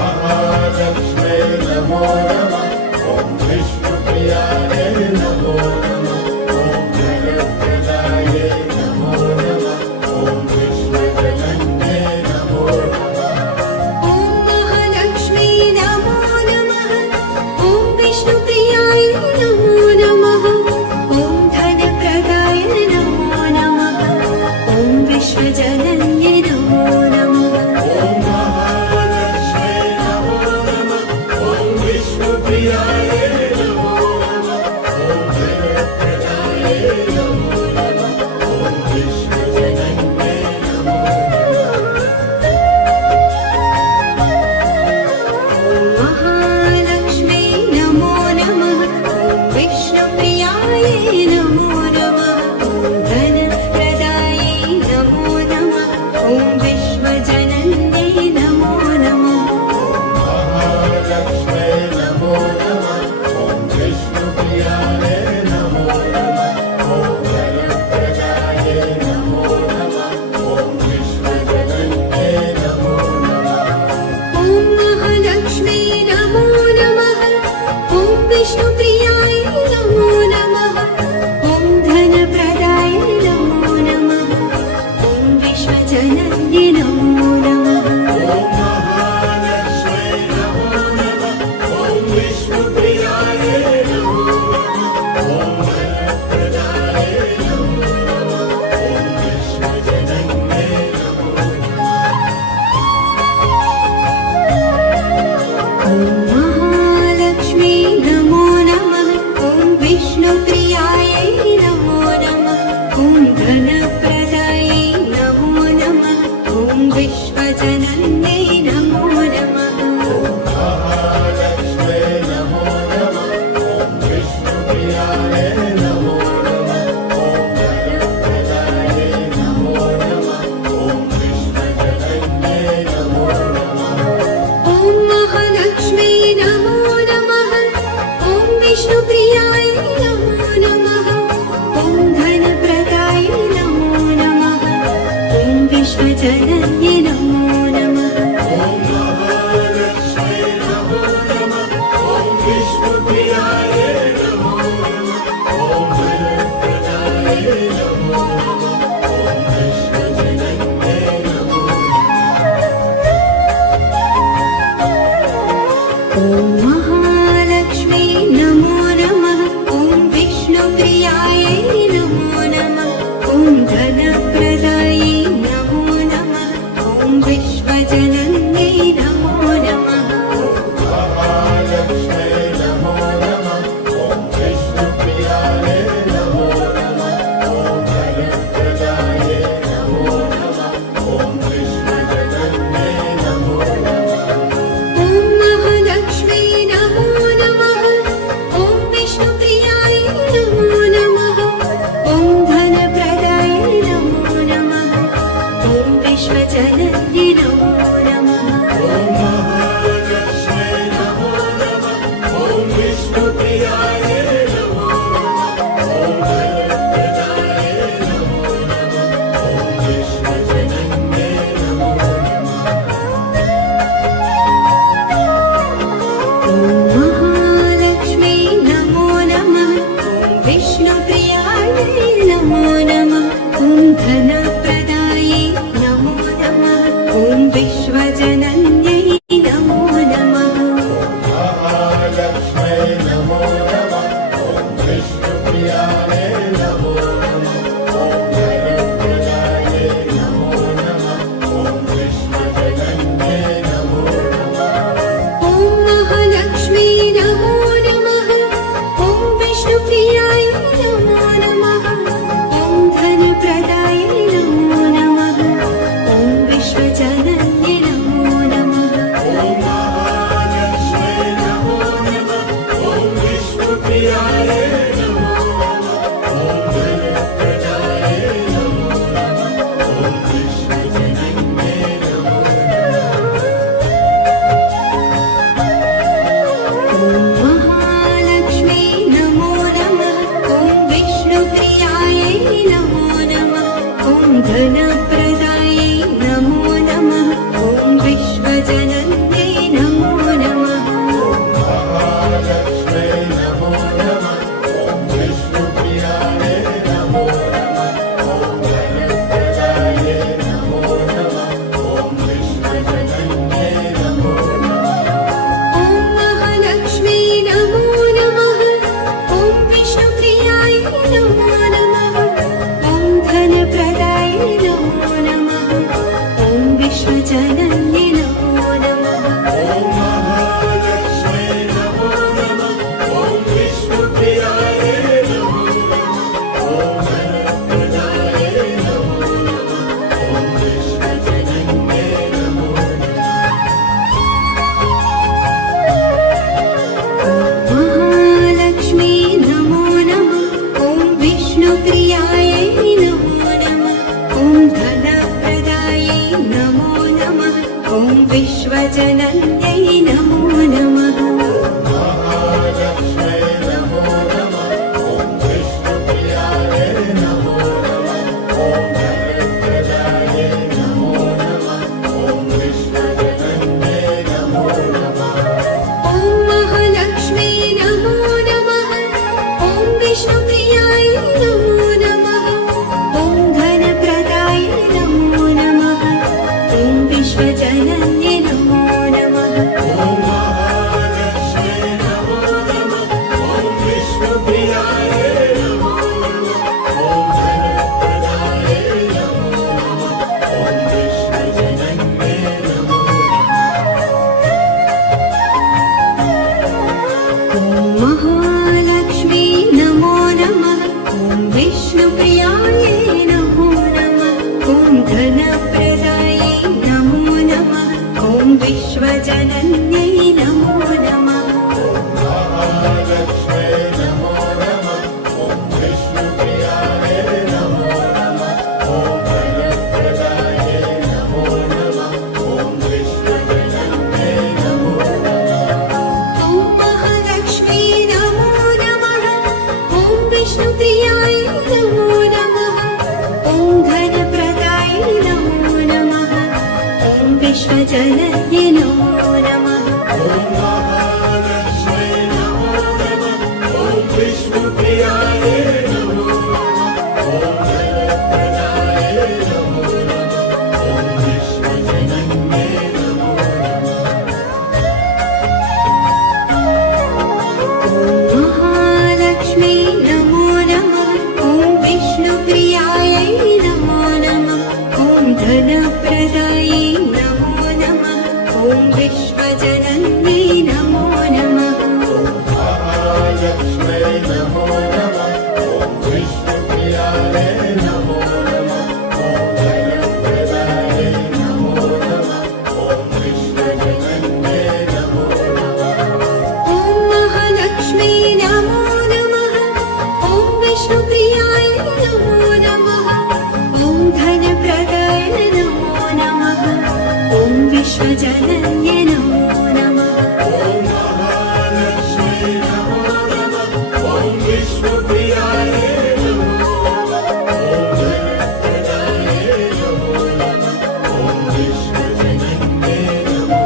महालक्ष्मी नमो नमः ॐ विष्णुप्रियाय नमो नमः ॐ धनप्रदाय नमो नमः ॐ विश्वजनन्ये नमो नमः ॐ महालक्ष्मी नमो नमः ॐ विष्णुप्रियाय नमो नमः ॐ धनप्रदाय नमो नमः ॐ विश्वजनन्ये नमो नमः ॐ महालक्ष्मी नमो नमः ॐ विष्णुप्रियाय नमो नमः ॐ विष्णुप्रियाय नमो नमः ॐ धनप्रदाय नमो नमः ॐ विश्वजनन्ये नमो नमः ॐ महालक्ष्मी नमो नमः ॐ विष्णुप्रियाय नमो नमः ॐ धनप्रदाय नमो नमः ॐ विश्वजनन्ये नमो ॐ महालक्ष्मी नमो नमः ॐ विष्णुप्रियाय नमो नमः ॐ धनप्रदाय नमो नमः ॐ विश्वजनन्ये नमो नमः महालक्ष्मी नमो नमः ॐ विष्णुप्रियाय नमो नमः ॐ धनप्रदाय नमो नमः ॐ विश्वजनन्ये नमो नमः ॐ महालक्ष्मी नमो नमः ॐ विष्णुप्रियाय नमो नमः ॐ धनप्रदाय नमो नमः ॐ विश्वजनन्ये नमो नमः ॐ महालक्ष्मी नमो नमः ॐ विष्णुप्रियाय नमो नमः ॐ धनप्रदाय नमो नमः ॐ विश्वजनन्ये नमो नमः ॐ महालक्ष्मी नमो नमः ॐ विष्णुप्रियाय नमो नमः ॐ धनप्रदाय नमो नमः ॐ विश्वजनन्ये नमो नमः महालक्ष्मी नमो नमः ॐ विष्णुप्रियाय नमो नमः ॐ धनप्रदाय नमो नमः ॐ विश्वजनन्ये नमो नमः ॐ महालक्ष्मी नमो नमः ॐ विष्णुप्रियाय नमो नमः ॐ धनप्रदाय नमो नमः ॐ विश्वजनन्ये नमो नमः ॐ महालक्ष्मी नमो नमः ॐ विष्णुप्रियाय नमो नमः ॐ धनप्रदाय नमो नमः ॐ विश्वजनन्ये नमो ॐ महालक्ष्मी नमो नमः ॐ विष्णुप्रियाय नमो नमः ॐ धनप्रदाय नमो नमः ॐ विश्वजनन्ये नमो नमः महालक्ष्मी नमो नमः ॐ विष्णुप्रियाय नमो नमः ॐ धनप्रदाय नमो नमः ॐ विश्वजनन्ये नमो नमः ॐ महालक्ष्मी नमो नमः ॐ विष्णुप्रियाय नमो नमः ॐ धनप्रदाय नमो नमः ॐ विश्वजनन्ये नमो नमः ॐ महालक्ष्मी नमो नमः ॐ विष्णुप्रियाय नमो नमः ॐ धनप्रदाय नमो नमः ॐ विश्वजनन्ये नमो नमः महालक्ष्मी नमो नमः ॐ विष्णुप्रियाय नमो नमः ॐ धनप्रदाय नमो नमः ॐ विश्वजनन्ये नमो नमः महालक्ष्मी नमो नमः ॐ विष्णुप्रियाय नमो नमः ॐ धनप्रदाय नमो नमः ॐ विश्वजनन्ये नमो नमः ॐ महालक्ष्मी नमो नमः ॐ विष्णुप्रियाय नमो नमः ॐ धनप्रदाय नमो नमः ॐ विश्वजनन्ये नमो नमः ॐ महालक्ष्मी नमो नमः ॐ विष्णुप्रियाय नमो नमः ॐ धनप्रदाय नमो नमः ॐ विश्वजनन्ये नमो ॐ महालक्ष्मी नमो नमः ॐ विष्णुप्रियाय नमो नमः ॐ धनप्रदाय नमो नमः ॐ विश्वजनन्ये नमो नमः महालक्ष्मी नमो नमः महालक्ष्मी नमो नमः ॐ विष्णुप्रियाय नमो नमः ॐ धनप्रदाय नमो नमः ॐ विष्णुजनन्ये नमो नमः ॐ महालक्ष्मी नमो नमः ॐ विष्णुप्रियाय नमो नमः ॐ धनप्रदाय नमो नमः ॐ विश्वजनन्ये नमो नमः ॐ महालक्ष्मी नमो नमः ॐ विष्णुप्रियाय नमो नमः ॐ धनप्रदाय नमो नमः ॐ विष्णुजनन्ये नमो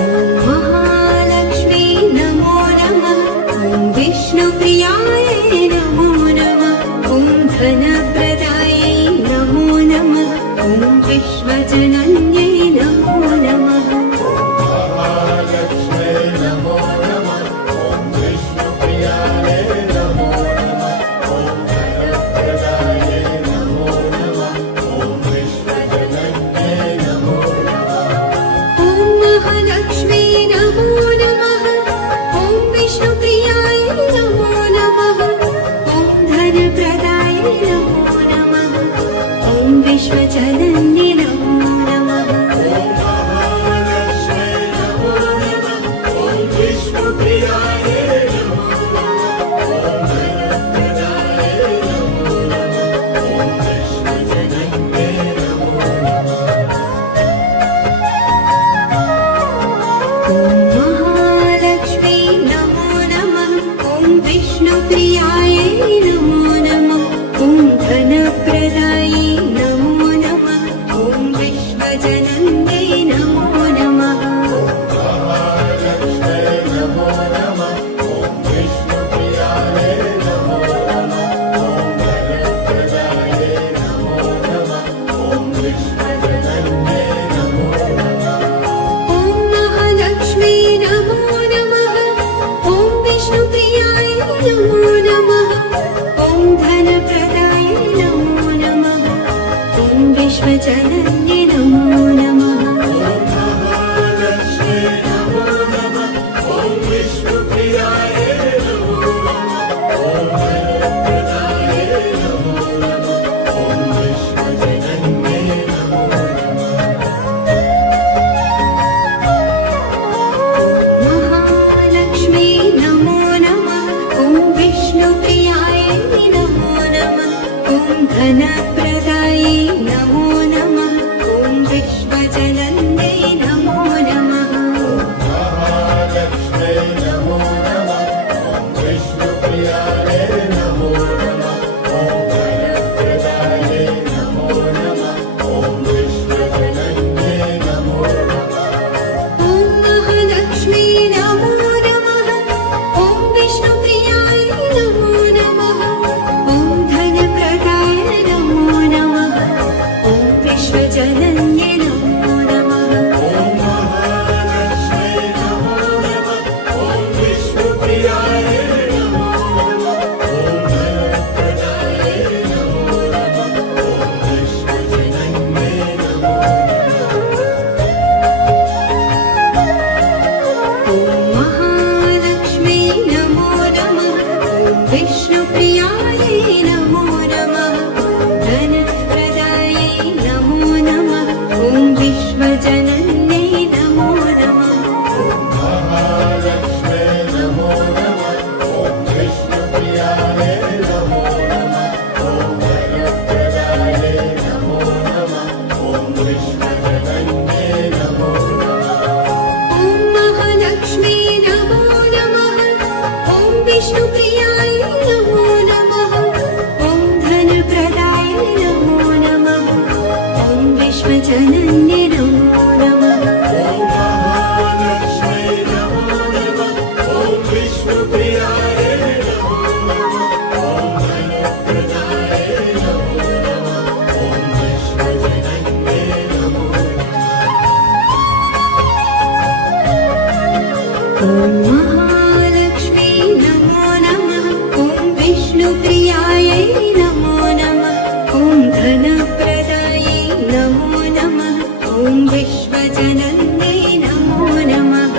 ॐ महालक्ष्मी नमो नमः ॐ विष्णुप्रियाय नमो नमः ॐ धनप्रदायै नमो नमः ॐ विश्वजनन्यै नमो नमः महालक्ष्मी नमो नमः ॐ विष्णुप्रियाय नमो नमः ॐ धनप्रदाय नमो नमः ॐ विश्वजनन्ये नमो नमः ॐ महालक्ष्मी नमो नमः ॐ विष्णुप्रियाय नमो नमः ॐ धनप्रदाय नमो नमः ॐ विश्वजनन्ये नमो नमः ॐ महालक्ष्मी नमो नमः ॐ विष्णुप्रियाय नमो नमः ॐ धनप्रदाय नमो नमः ॐ विष्णुजनन्ये नमो नमः ॐ महालक्ष्मी नमो नमः ॐ विष्णुप्रियाय नमो नमः ॐ धनप्रदायै नमो नमः ॐ विश्वजनन्यै नमो नमः महालक्ष्मी नमो नमः ॐ विष्णुप्रियाय नमो नमः ॐ धनप्रदाय नमो नमः ॐ विश्वजनन्ये नमो नमः ॐ महालक्ष्मी नमो नमः ॐ विष्णुप्रियाय नमो नमः ॐ धनप्रदाय नमो नमः ॐ विश्वजनन्ये नमो नमः महालक्ष्मी नमो नमः ॐ विष्णुप्रियाय नमो नमः ॐ धनप्रदाय नमो नमः ॐ विश्वजनन्ये नमो नमः महालक्ष्मी नमो नमः ॐ विष्णुप्रियाय नमो नमः ॐ धनप्रदायै नमो नमः ॐ विश्वजनन्यै नमो नमः महालक्ष्मी नमो नमः ॐ विष्णुप्रियाय नमो नमः ॐ धनप्रदाय नमो नमः ॐ विश्वजनन्ये नमो नमः ॐ महालक्ष्मी नमो नमः ॐ विष्णुप्रियाय नमो नमः ॐ धनप्रदाय नमो नमः ॐ विश्वजनन्ये नमो नमः ॐ महालक्ष्मी नमो नमः ॐ विष्णुप्रियाय नमो नमः ॐ धनप्रदाय नमो नमः ॐ विश्वजनन्ये नमो नमः ॐ महालक्ष्मी नमो नमः ॐ विष्णुप्रियाय नमो नमः धनप्रदायै नमो नमः ॐ विश्वजनन्यै नमो नमः महालक्ष्मी नमो नमः ॐ विष्णुप्रियाय नमो नमः ॐ धनप्रदाय नमो नमः ॐ विश्वजनन्ये नमो नमः ॐ महालक्ष्मी नमो नमः ॐ विष्णुप्रियाय नमो नमः ॐ धनप्रदाय नमो नमः ॐ विश्वजनन्ये नमो नमः महालक्ष्मी नमो नमः ॐ विष्णुप्रियाय नमो नमः ॐ धनप्रदाय नमो नमः ॐ विश्वजनन्ये नमो नमः ॐ महालक्ष्मी नमो नमः ॐ विष्णुप्रियाय नमो नमः ॐ धनप्रदायै नमो नमः ॐ विश्वजनन्ये नमो नमः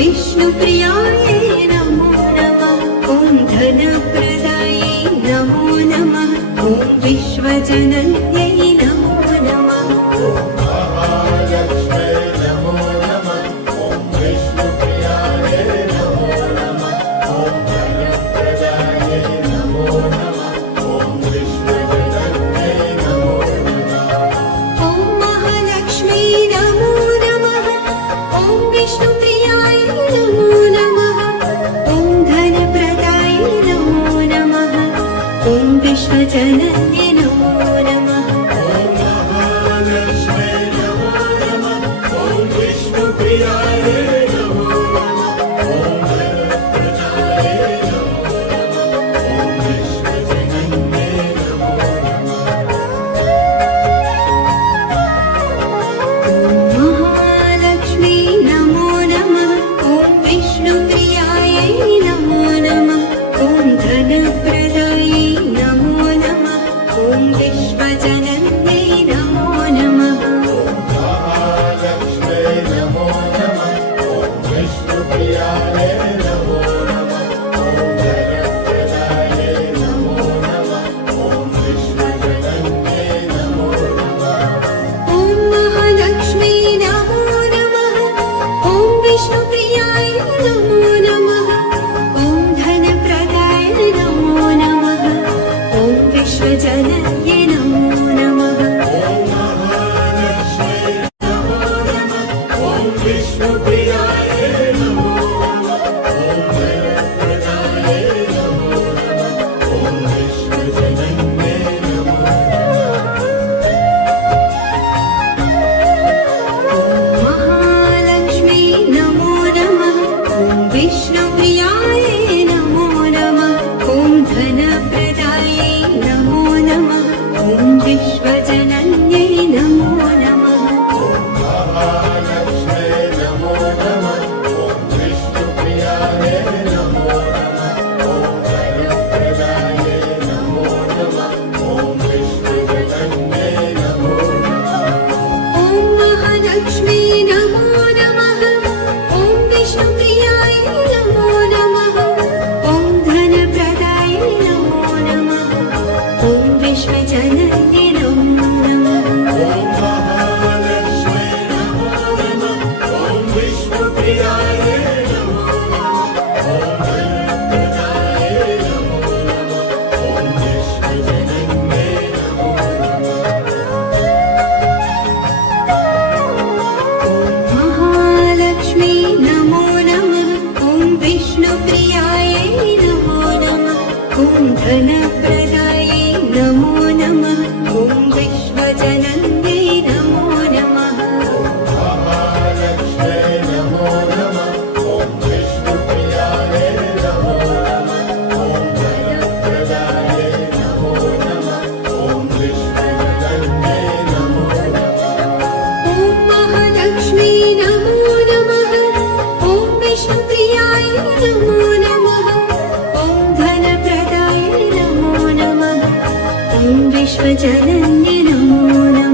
विष्णुप्रियायै नमो नमः ॐ धनप्रदायै नमो नमः ॐ विश्वजनन्यै नमो नमः महालक्ष्मे नमो नमः ॐ विष्णुप्रियाय नमो नमः ॐ धनप्रदाय नमो नमः ॐ विश्वजनन्यै नमो नमः ॐ महालक्ष्मी नमो नमः ॐ विष्णुप्रियाय नमो नमः ॐ धनप्रदाय नमो नमः ॐ विश्वजनन्यै नमो नमः महालक्ष्मे नमो नमः ॐ विष्णुप्रियाय नमो नमः ॐ धनप्रदाय नमो नमः ॐ विश्वजनन्यै नमो नमः महालक्ष्मी नमो नमः ॐ विष्णुप्रियायै नमो नमः ॐ धनप्रदायै नमो नमः ॐ विश्वजनन्यै नमो नमः महालक्ष्मे नमो नमः ॐ विष्णुप्रियाय नमो नमः ॐ धनप्रदाय नमो नमः ॐ विश्वजनन्यै नमो नमः ॐ महालक्ष्मी नमो नमः ॐ विष्णुप्रियाय नमो नमः ॐ धनप्रदाय नमो नमः ॐ विश्वजनन्यै नमो नमः महालक्ष्मे नमो नमः ॐ विष्णुप्रियाय नमो नमः ॐ धनप्रदाय नमो नमः ॐ विश्वजनन्यै नमो महालक्ष्मी नमो नमः ॐ विष्णुप्रियाय नमो नमः ॐ धनप्रदायै नमो नमः ॐ विश्वजनन्यै नमो नमः महालक्ष्मे नमो नमः ॐ विष्णुप्रियाय नमो नमः ॐ धनप्रदाय नमो नमः ॐ विश्वजनन्यै नमो नमः ॐ महालक्ष्मी नमो नमः ॐ विष्णुप्रियाय नमो नमः ॐ धनप्रदाय नमो नमः ॐ विश्वजनन्यै नमो नमः महालक्ष्मे नमो नमः ॐ विष्णुप्रियाय नमो नमः ॐ धनप्रदाय नमो नमः ॐ विश्वजनन्यै नमो नमः महालक्ष्मी नमो नमः ॐ विष्णुप्रियाय नमो नमः ॐ धनप्रदायै नमो नमः ॐ विश्वजनन्यै नमो नमः महालक्ष्मे नमो नमः ॐ विष्णुप्रियाय नमो नमः ॐ धनप्रदाय नमो नमः ॐ विश्वजनन्यै नमो नमः ॐ महालक्ष्मी नमो नमः ॐ विष्णुप्रियाय नमो नमः ॐ धनप्रदाय नमो नमः ॐ विश्वजनन्यै नमो नमः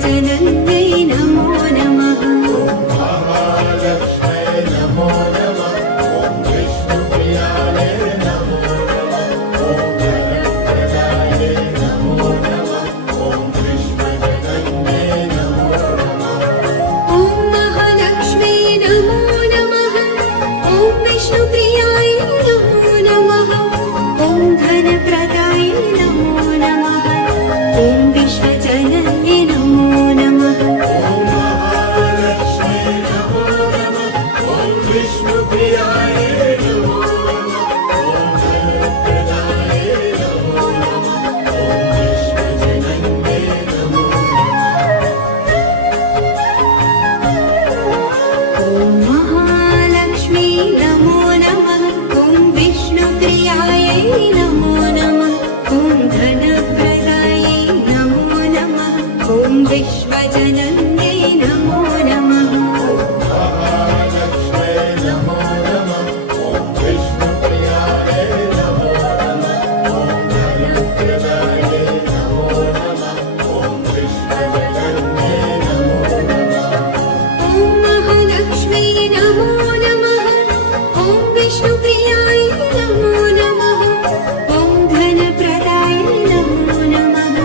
विश्वजनन्यै नमो नमः महालक्ष्मै नमो नमः ॐ विष्णुप्रियायै नमो नमः ॐ धनप्रदायै नमो नमः ॐ विश्वजनन्यै नमो नमः ॐ महालक्ष्मी नमो नमः ॐ विष्णुप्रियाय नमो नमः ॐ धनप्रदाय नमो नमः ॐ विश्वजनन्यै नमो नमः ॐ महालक्ष्मै नमो नमः ॐ विष्णुप्रियायै नमो नमः ॐ धनप्रदायै नमो नमः ॐ विश्वजनन्यै नमो नमः ॐ महालक्ष्मी नमो नमः ॐ विष्णुप्रियायै नमो नमः ॐ धनप्रदायै नमो नमः ॐ विश्वजनन्यै नमो नमः महालक्ष्मै नमो नमः ॐ विष्णुप्रियायै नमो नमः ॐ धनप्रदायै नमो नमः ॐ विश्वजनन्यै नमो नमः ॐ महालक्ष्मी नमो नमः ॐ विष्णुप्रियाय नमो नमः ॐ धनप्रदाय नमो नमः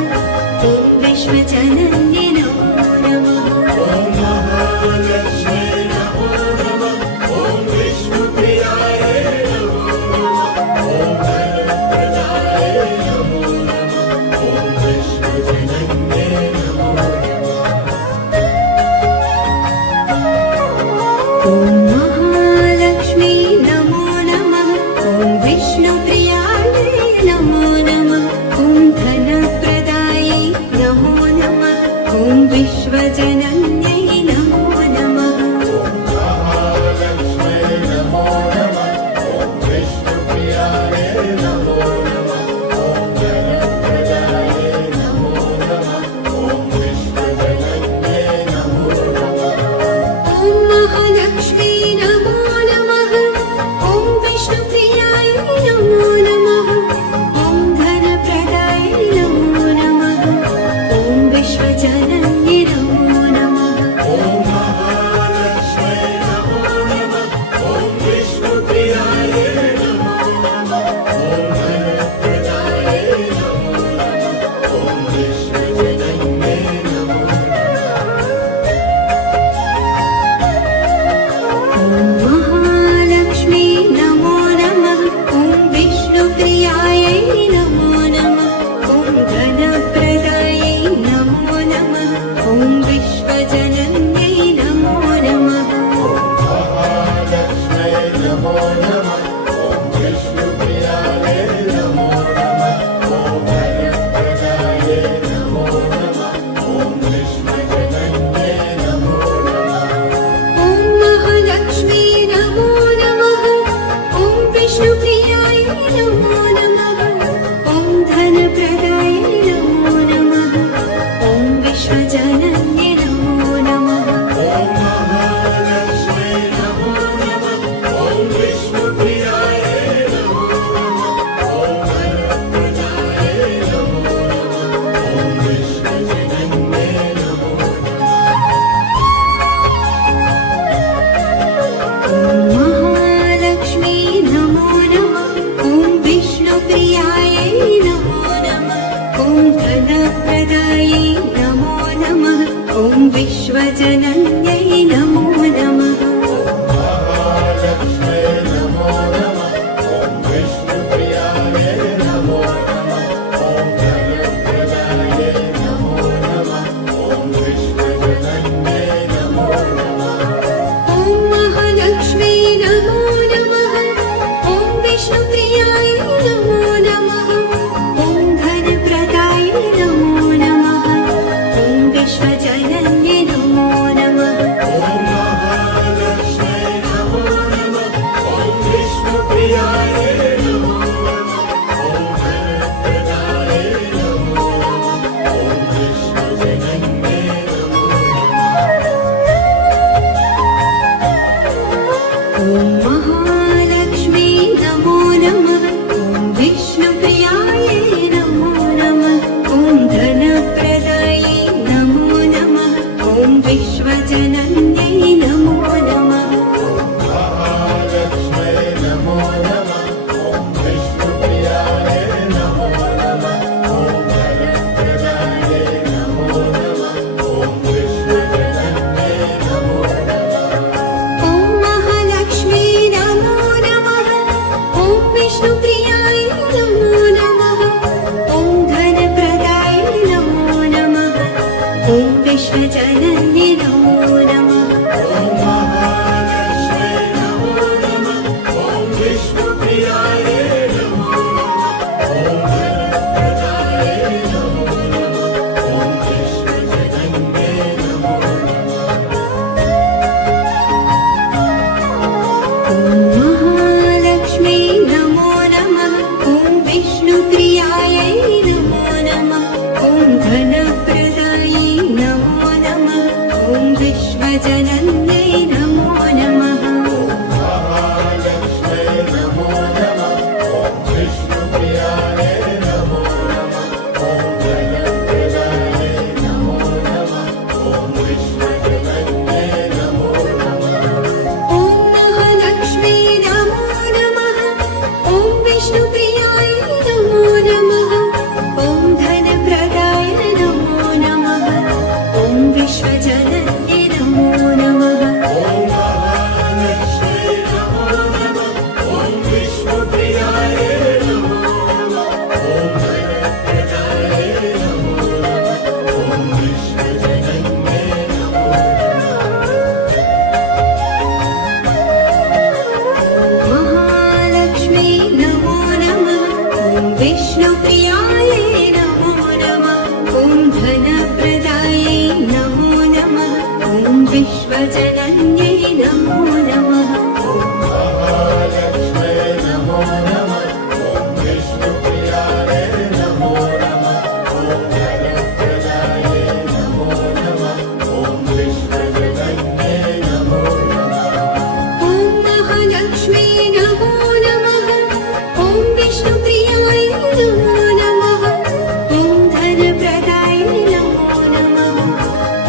ॐ विश्वजनन्यै नमो नमः ॐ महालक्ष्मै नमो नमः ॐ विष्णुप्रियायै नमो नमः ॐ धनप्रदायै नमो नमः ॐ विश्वजनन्यै नमो नमः ॐ महालक्ष्मी नमो नमः ॐ विष्णुप्रियाय नमो नमः ॐ धनप्रदायै नमो नमः ॐ विश्वजनन्यै नमो नमः महालक्ष्मै नमो नमः ॐ विष्णुप्रियायै नमो नमः ॐ धनप्रदायै नमो नमः ॐ विश्वजनन्यै नमो नमः ॐ महालक्ष्मी नमो नमः ॐ विष्णुप्रियाय नमो नमः ॐ धनप्रदाय नमो नमः ॐ विश्वजनन्यै नमो नमः ॐ महालक्ष्मै नमो नमः ॐ विष्णुप्रियायै नमो नमः ॐ धनप्रदायै नमो नमः ॐ विश्वजनन्यै नमो नमः ॐ महालक्ष्मी नमो नमः ॐ विष्णुप्रियायै नमो नमः ॐ धनप्रदायै नमो नमः ॐ विश्वजनन्यै नमो नमः महालक्ष्मै नमो नमः ॐ विष्णुप्रियायै नमो नमः ॐ धनप्रदायै नमो नमः ॐ विश्वजनन्यै नमो नमः ॐ महालक्ष्मी नमो नमः ॐ विष्णुप्रियाय नमो नमः ॐ धनप्रदाय नमो नमः ॐ विश्वजनन्यै नमो नमः ॐ महालक्ष्मै नमो नमः ॐ विष्णुप्रियायै नमो नमः ॐ धनप्रदायै नमो नमः ॐ विश्वजनन्यै नमो नमः ॐ महालक्ष्मी नमो नमः ॐ विष्णुप्रियायै नमो नमः ॐ धनप्रदायै नमो नमः ॐ विश्वजनन्यै नमो नमः महालक्ष्मै नमो नमः ॐ विष्णुप्रियायै नमो नमः ॐ धनप्रदायै नमो नमः ॐ विश्वजनन्यै नमो नमः ॐ महालक्ष्मी नमो नमः ॐ विष्णुप्रियाय नमो नमः ॐ धनप्रदाय नमो नमः ॐ विश्वजनन्यै नमो नमः विश्वजनन्यै नमो नमः महालक्ष्मै नमो नमः ॐ विष्णुप्रियाय नमो नमः ॐ वरप्रदाय नमो नमः ॐ विश्वजनन्यै नमो नमः ॐ महालक्ष्मी नमो नमः ॐ विष्णुप्रियाय नमो नमः ॐ धनप्रदाय नमो नमः ॐ विश्वजनन्यै नमो नमः ॐ महालक्ष्मै नमो नमः ॐ विष्णुप्रियाय नमो नमः ॐ वरप्रदाय नमो नमः ॐ विश्वजनन्यै नमो ॐ महालक्ष्मी नमो नमः ॐ विष्णुप्रियायै नमो नमः ॐ धनप्रदायै नमो नमः ॐ विश्वजनन्यै नमो नमः महालक्ष्मै नमो नमः ॐ विष्णुप्रियाय नमो नमः ॐ धनप्रदाय नमो नमः ॐ विश्वजनन्यै नमो नमः ॐ महालक्ष्मी नमो नमः ॐ विष्णुप्रियाय नमो नमः ॐ धनप्रदाय नमो नमः ॐ विश्वजनन्यै नमो नमः ॐ महालक्ष्मै नमो नमः ॐ विष्णुप्रियाय नमो नमः ॐ धनप्रदाय नमो नमः ॐ विश्वजनन्यै नमो महालक्ष्मी नमो नमः ॐ विष्णुप्रियाय नमो नमः ॐ धनप्रदायै नमो नमः ॐ विश्वजनन्यै नमो नमः महालक्ष्मै नमो नमः ॐ विष्णुप्रियाय नमो नमः ॐ धनप्रदाय नमो नमः ॐ विश्वजनन्यै नमो नमः ॐ महालक्ष्मी नमो नमः ॐ विष्णुप्रियाय नमो नमः ॐ धनप्रदाय नमो नमः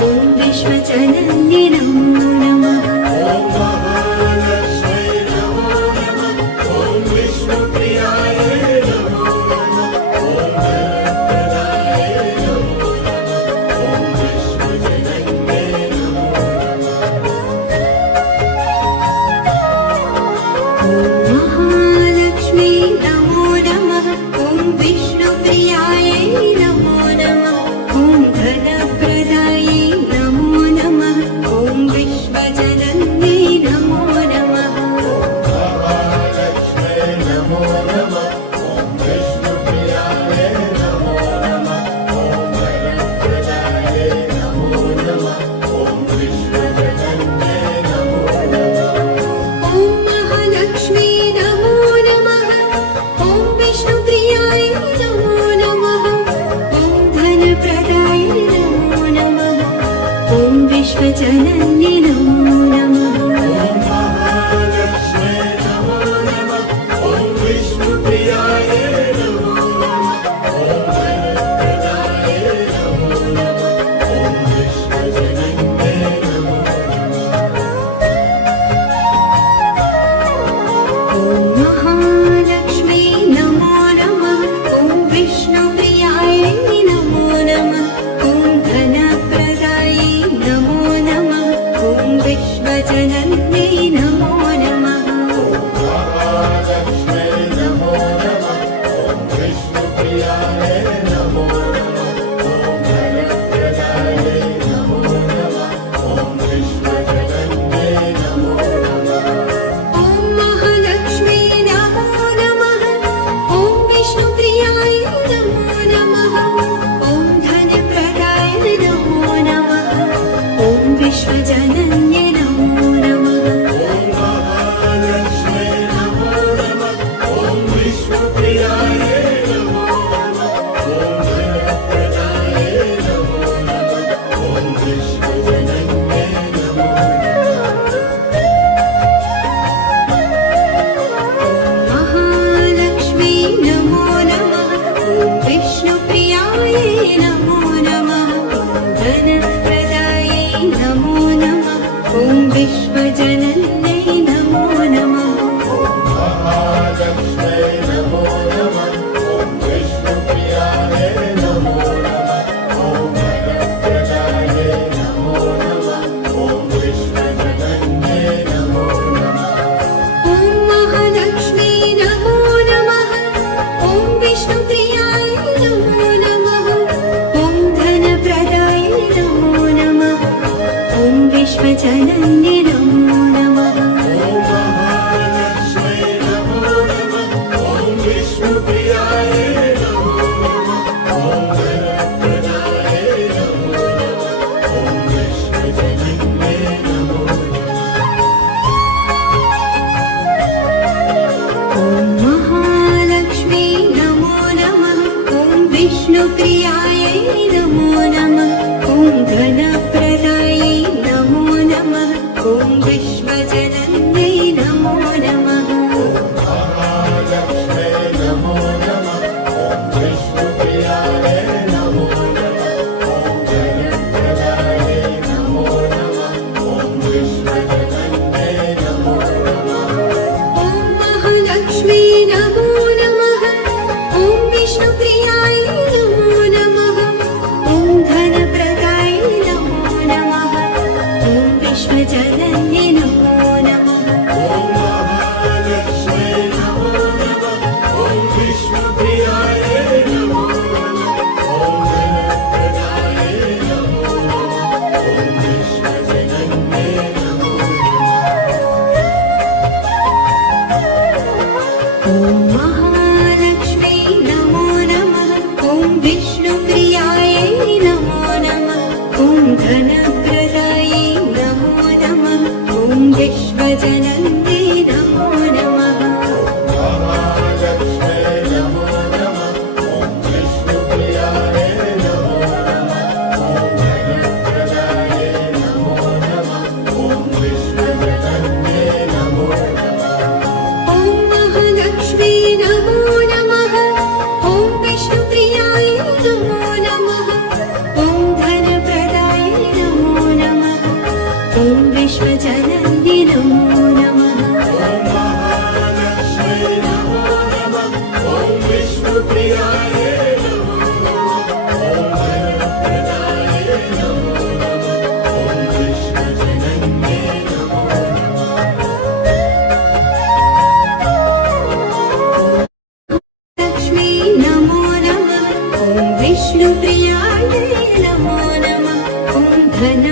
ॐ विश्वजनन्यै नमो नमः ॐ महालक्ष्मै नमो नमः ॐ विष्णुप्रियाय नमो नमः ॐ धनप्रदाय नमो नमः ॐ विश्वजनन्यै नमो ॐ महालक्ष्मी नमो नमः ॐ विष्णुप्रियाय नमो नमः ॐ धनप्रदायै नमो नमः ॐ विश्वजनन्यै नमो नमः महालक्ष्मै नमो नमः ॐ विष्णुप्रियाय नमो नमः ॐ वरप्रदाय नमो नमः ॐ विश्वजनन्यै नमो नमः ॐ महालक्ष्मी नमो नमः ॐ विष्णुप्रियाय नमो नमः ॐ धनप्रदाय नमो नमः ॐ विश्वजनन्यै नमो नमः ॐ महालक्ष्मै नमो नमः ॐ विष्णुप्रियाय नमो नमः ॐ वरप्रदाय नमो नमः ॐ विश्वजनन्यै नमो ॐ महालक्ष्मी नमो नमः ॐ विष्णुप्रियाय नमो नमः ॐ धनप्रदायै नमो नमः ॐ विश्वजनन्यै नमो नमः महालक्ष्मै नमो नमः ॐ विष्णुप्रियाय नमो नमः ॐ धनप्रदाय नमो नमः ॐ विश्वजनन्यै नमो नमः ॐ महालक्ष्मी नमो नमः ॐ विष्णुप्रियाय नमो नमः ॐ धनप्रदाय नमो नमः ॐ विश्वजनन्यै नमो नमः ॐ महालक्ष्मै नमो नमः ॐ विष्णुप्रियाय नमो नमः ॐ धनप्रदाय नमो नमः ॐ विश्वजनन्यै नमो नमः महालक्ष्मी नमो नमः ॐ विष्णुप्रियाय नमो नमः ॐ धनप्रदायै विश्वजनन्यै नमो नमः महालक्ष्मै नमो नमः ॐ विष्णुप्रियाय नमो नमः ॐ वरप्रदाय नमो नमः ॐ विश्वजनन्यै नमो नमः ॐ महालक्ष्मी नमो नमः ॐ विष्णुप्रियाय नमो नमः ॐ धनप्रदाय नमो नमः ॐ विश्वजनन्यै नमो नमः ॐ महालक्ष्मै नमो नमः ॐ विष्णुप्रियाय नमो नमः ॐ वरप्रदाय नमो नमः ॐ विश्वजनन्यै नमो नमः ॐ महालक्ष्मी नमो नमः ॐ विष्णुप्रियायै नमो नमः ॐ धनप्रदायै नमो नमः ॐ विश्वजनन्यै नमो नमः महालक्ष्मै नमो नमः ॐ विष्णुप्रियाय नमो नमः ॐ धनप्रदाय नमो नमः ॐ विश्वजनन्यै नमो नमः ॐ महालक्ष्मी नमो नमः ॐ विष्णुप्रियाय नमो नमः ॐ धनप्रदाय नमो नमः ॐ विश्वजनन्यै नमो नमः ॐ महालक्ष्मै नमो नमः ॐ विष्णुप्रियाय नमो नमः ॐ धनप्रदाय नमो नमः ॐ विश्वजनन्यै नमो नमः ॐ महालक्ष्मी नमो नमः ॐ विष्णुप्रियायै नमो नमः ॐ धनप्रदायै नमो नमः ॐ विश्वजनन्यै नमो नमः महालक्ष्मै नमो नमः ॐ विष्णुप्रियाय नमो नमः ॐ धनप्रदाय नमो नमः ॐ विश्वजनन्यै नमो नमः ॐ महालक्ष्मी नमो नमः ॐ विष्णुप्रियाय नमो नमः ॐ धनप्रदाय नमो नमः ॐ विश्वजनन्यै नमो नमः ॐ महालक्ष्मै नमो नमः ॐ विष्णुप्रियाय नमो नमः ॐ धनप्रदाय नमो नमः ॐ विश्वजनन्यै नमो नमः लक्ष्मी नमो नमः ॐ विष्णुप्रियाय नमो नमः ॐ धन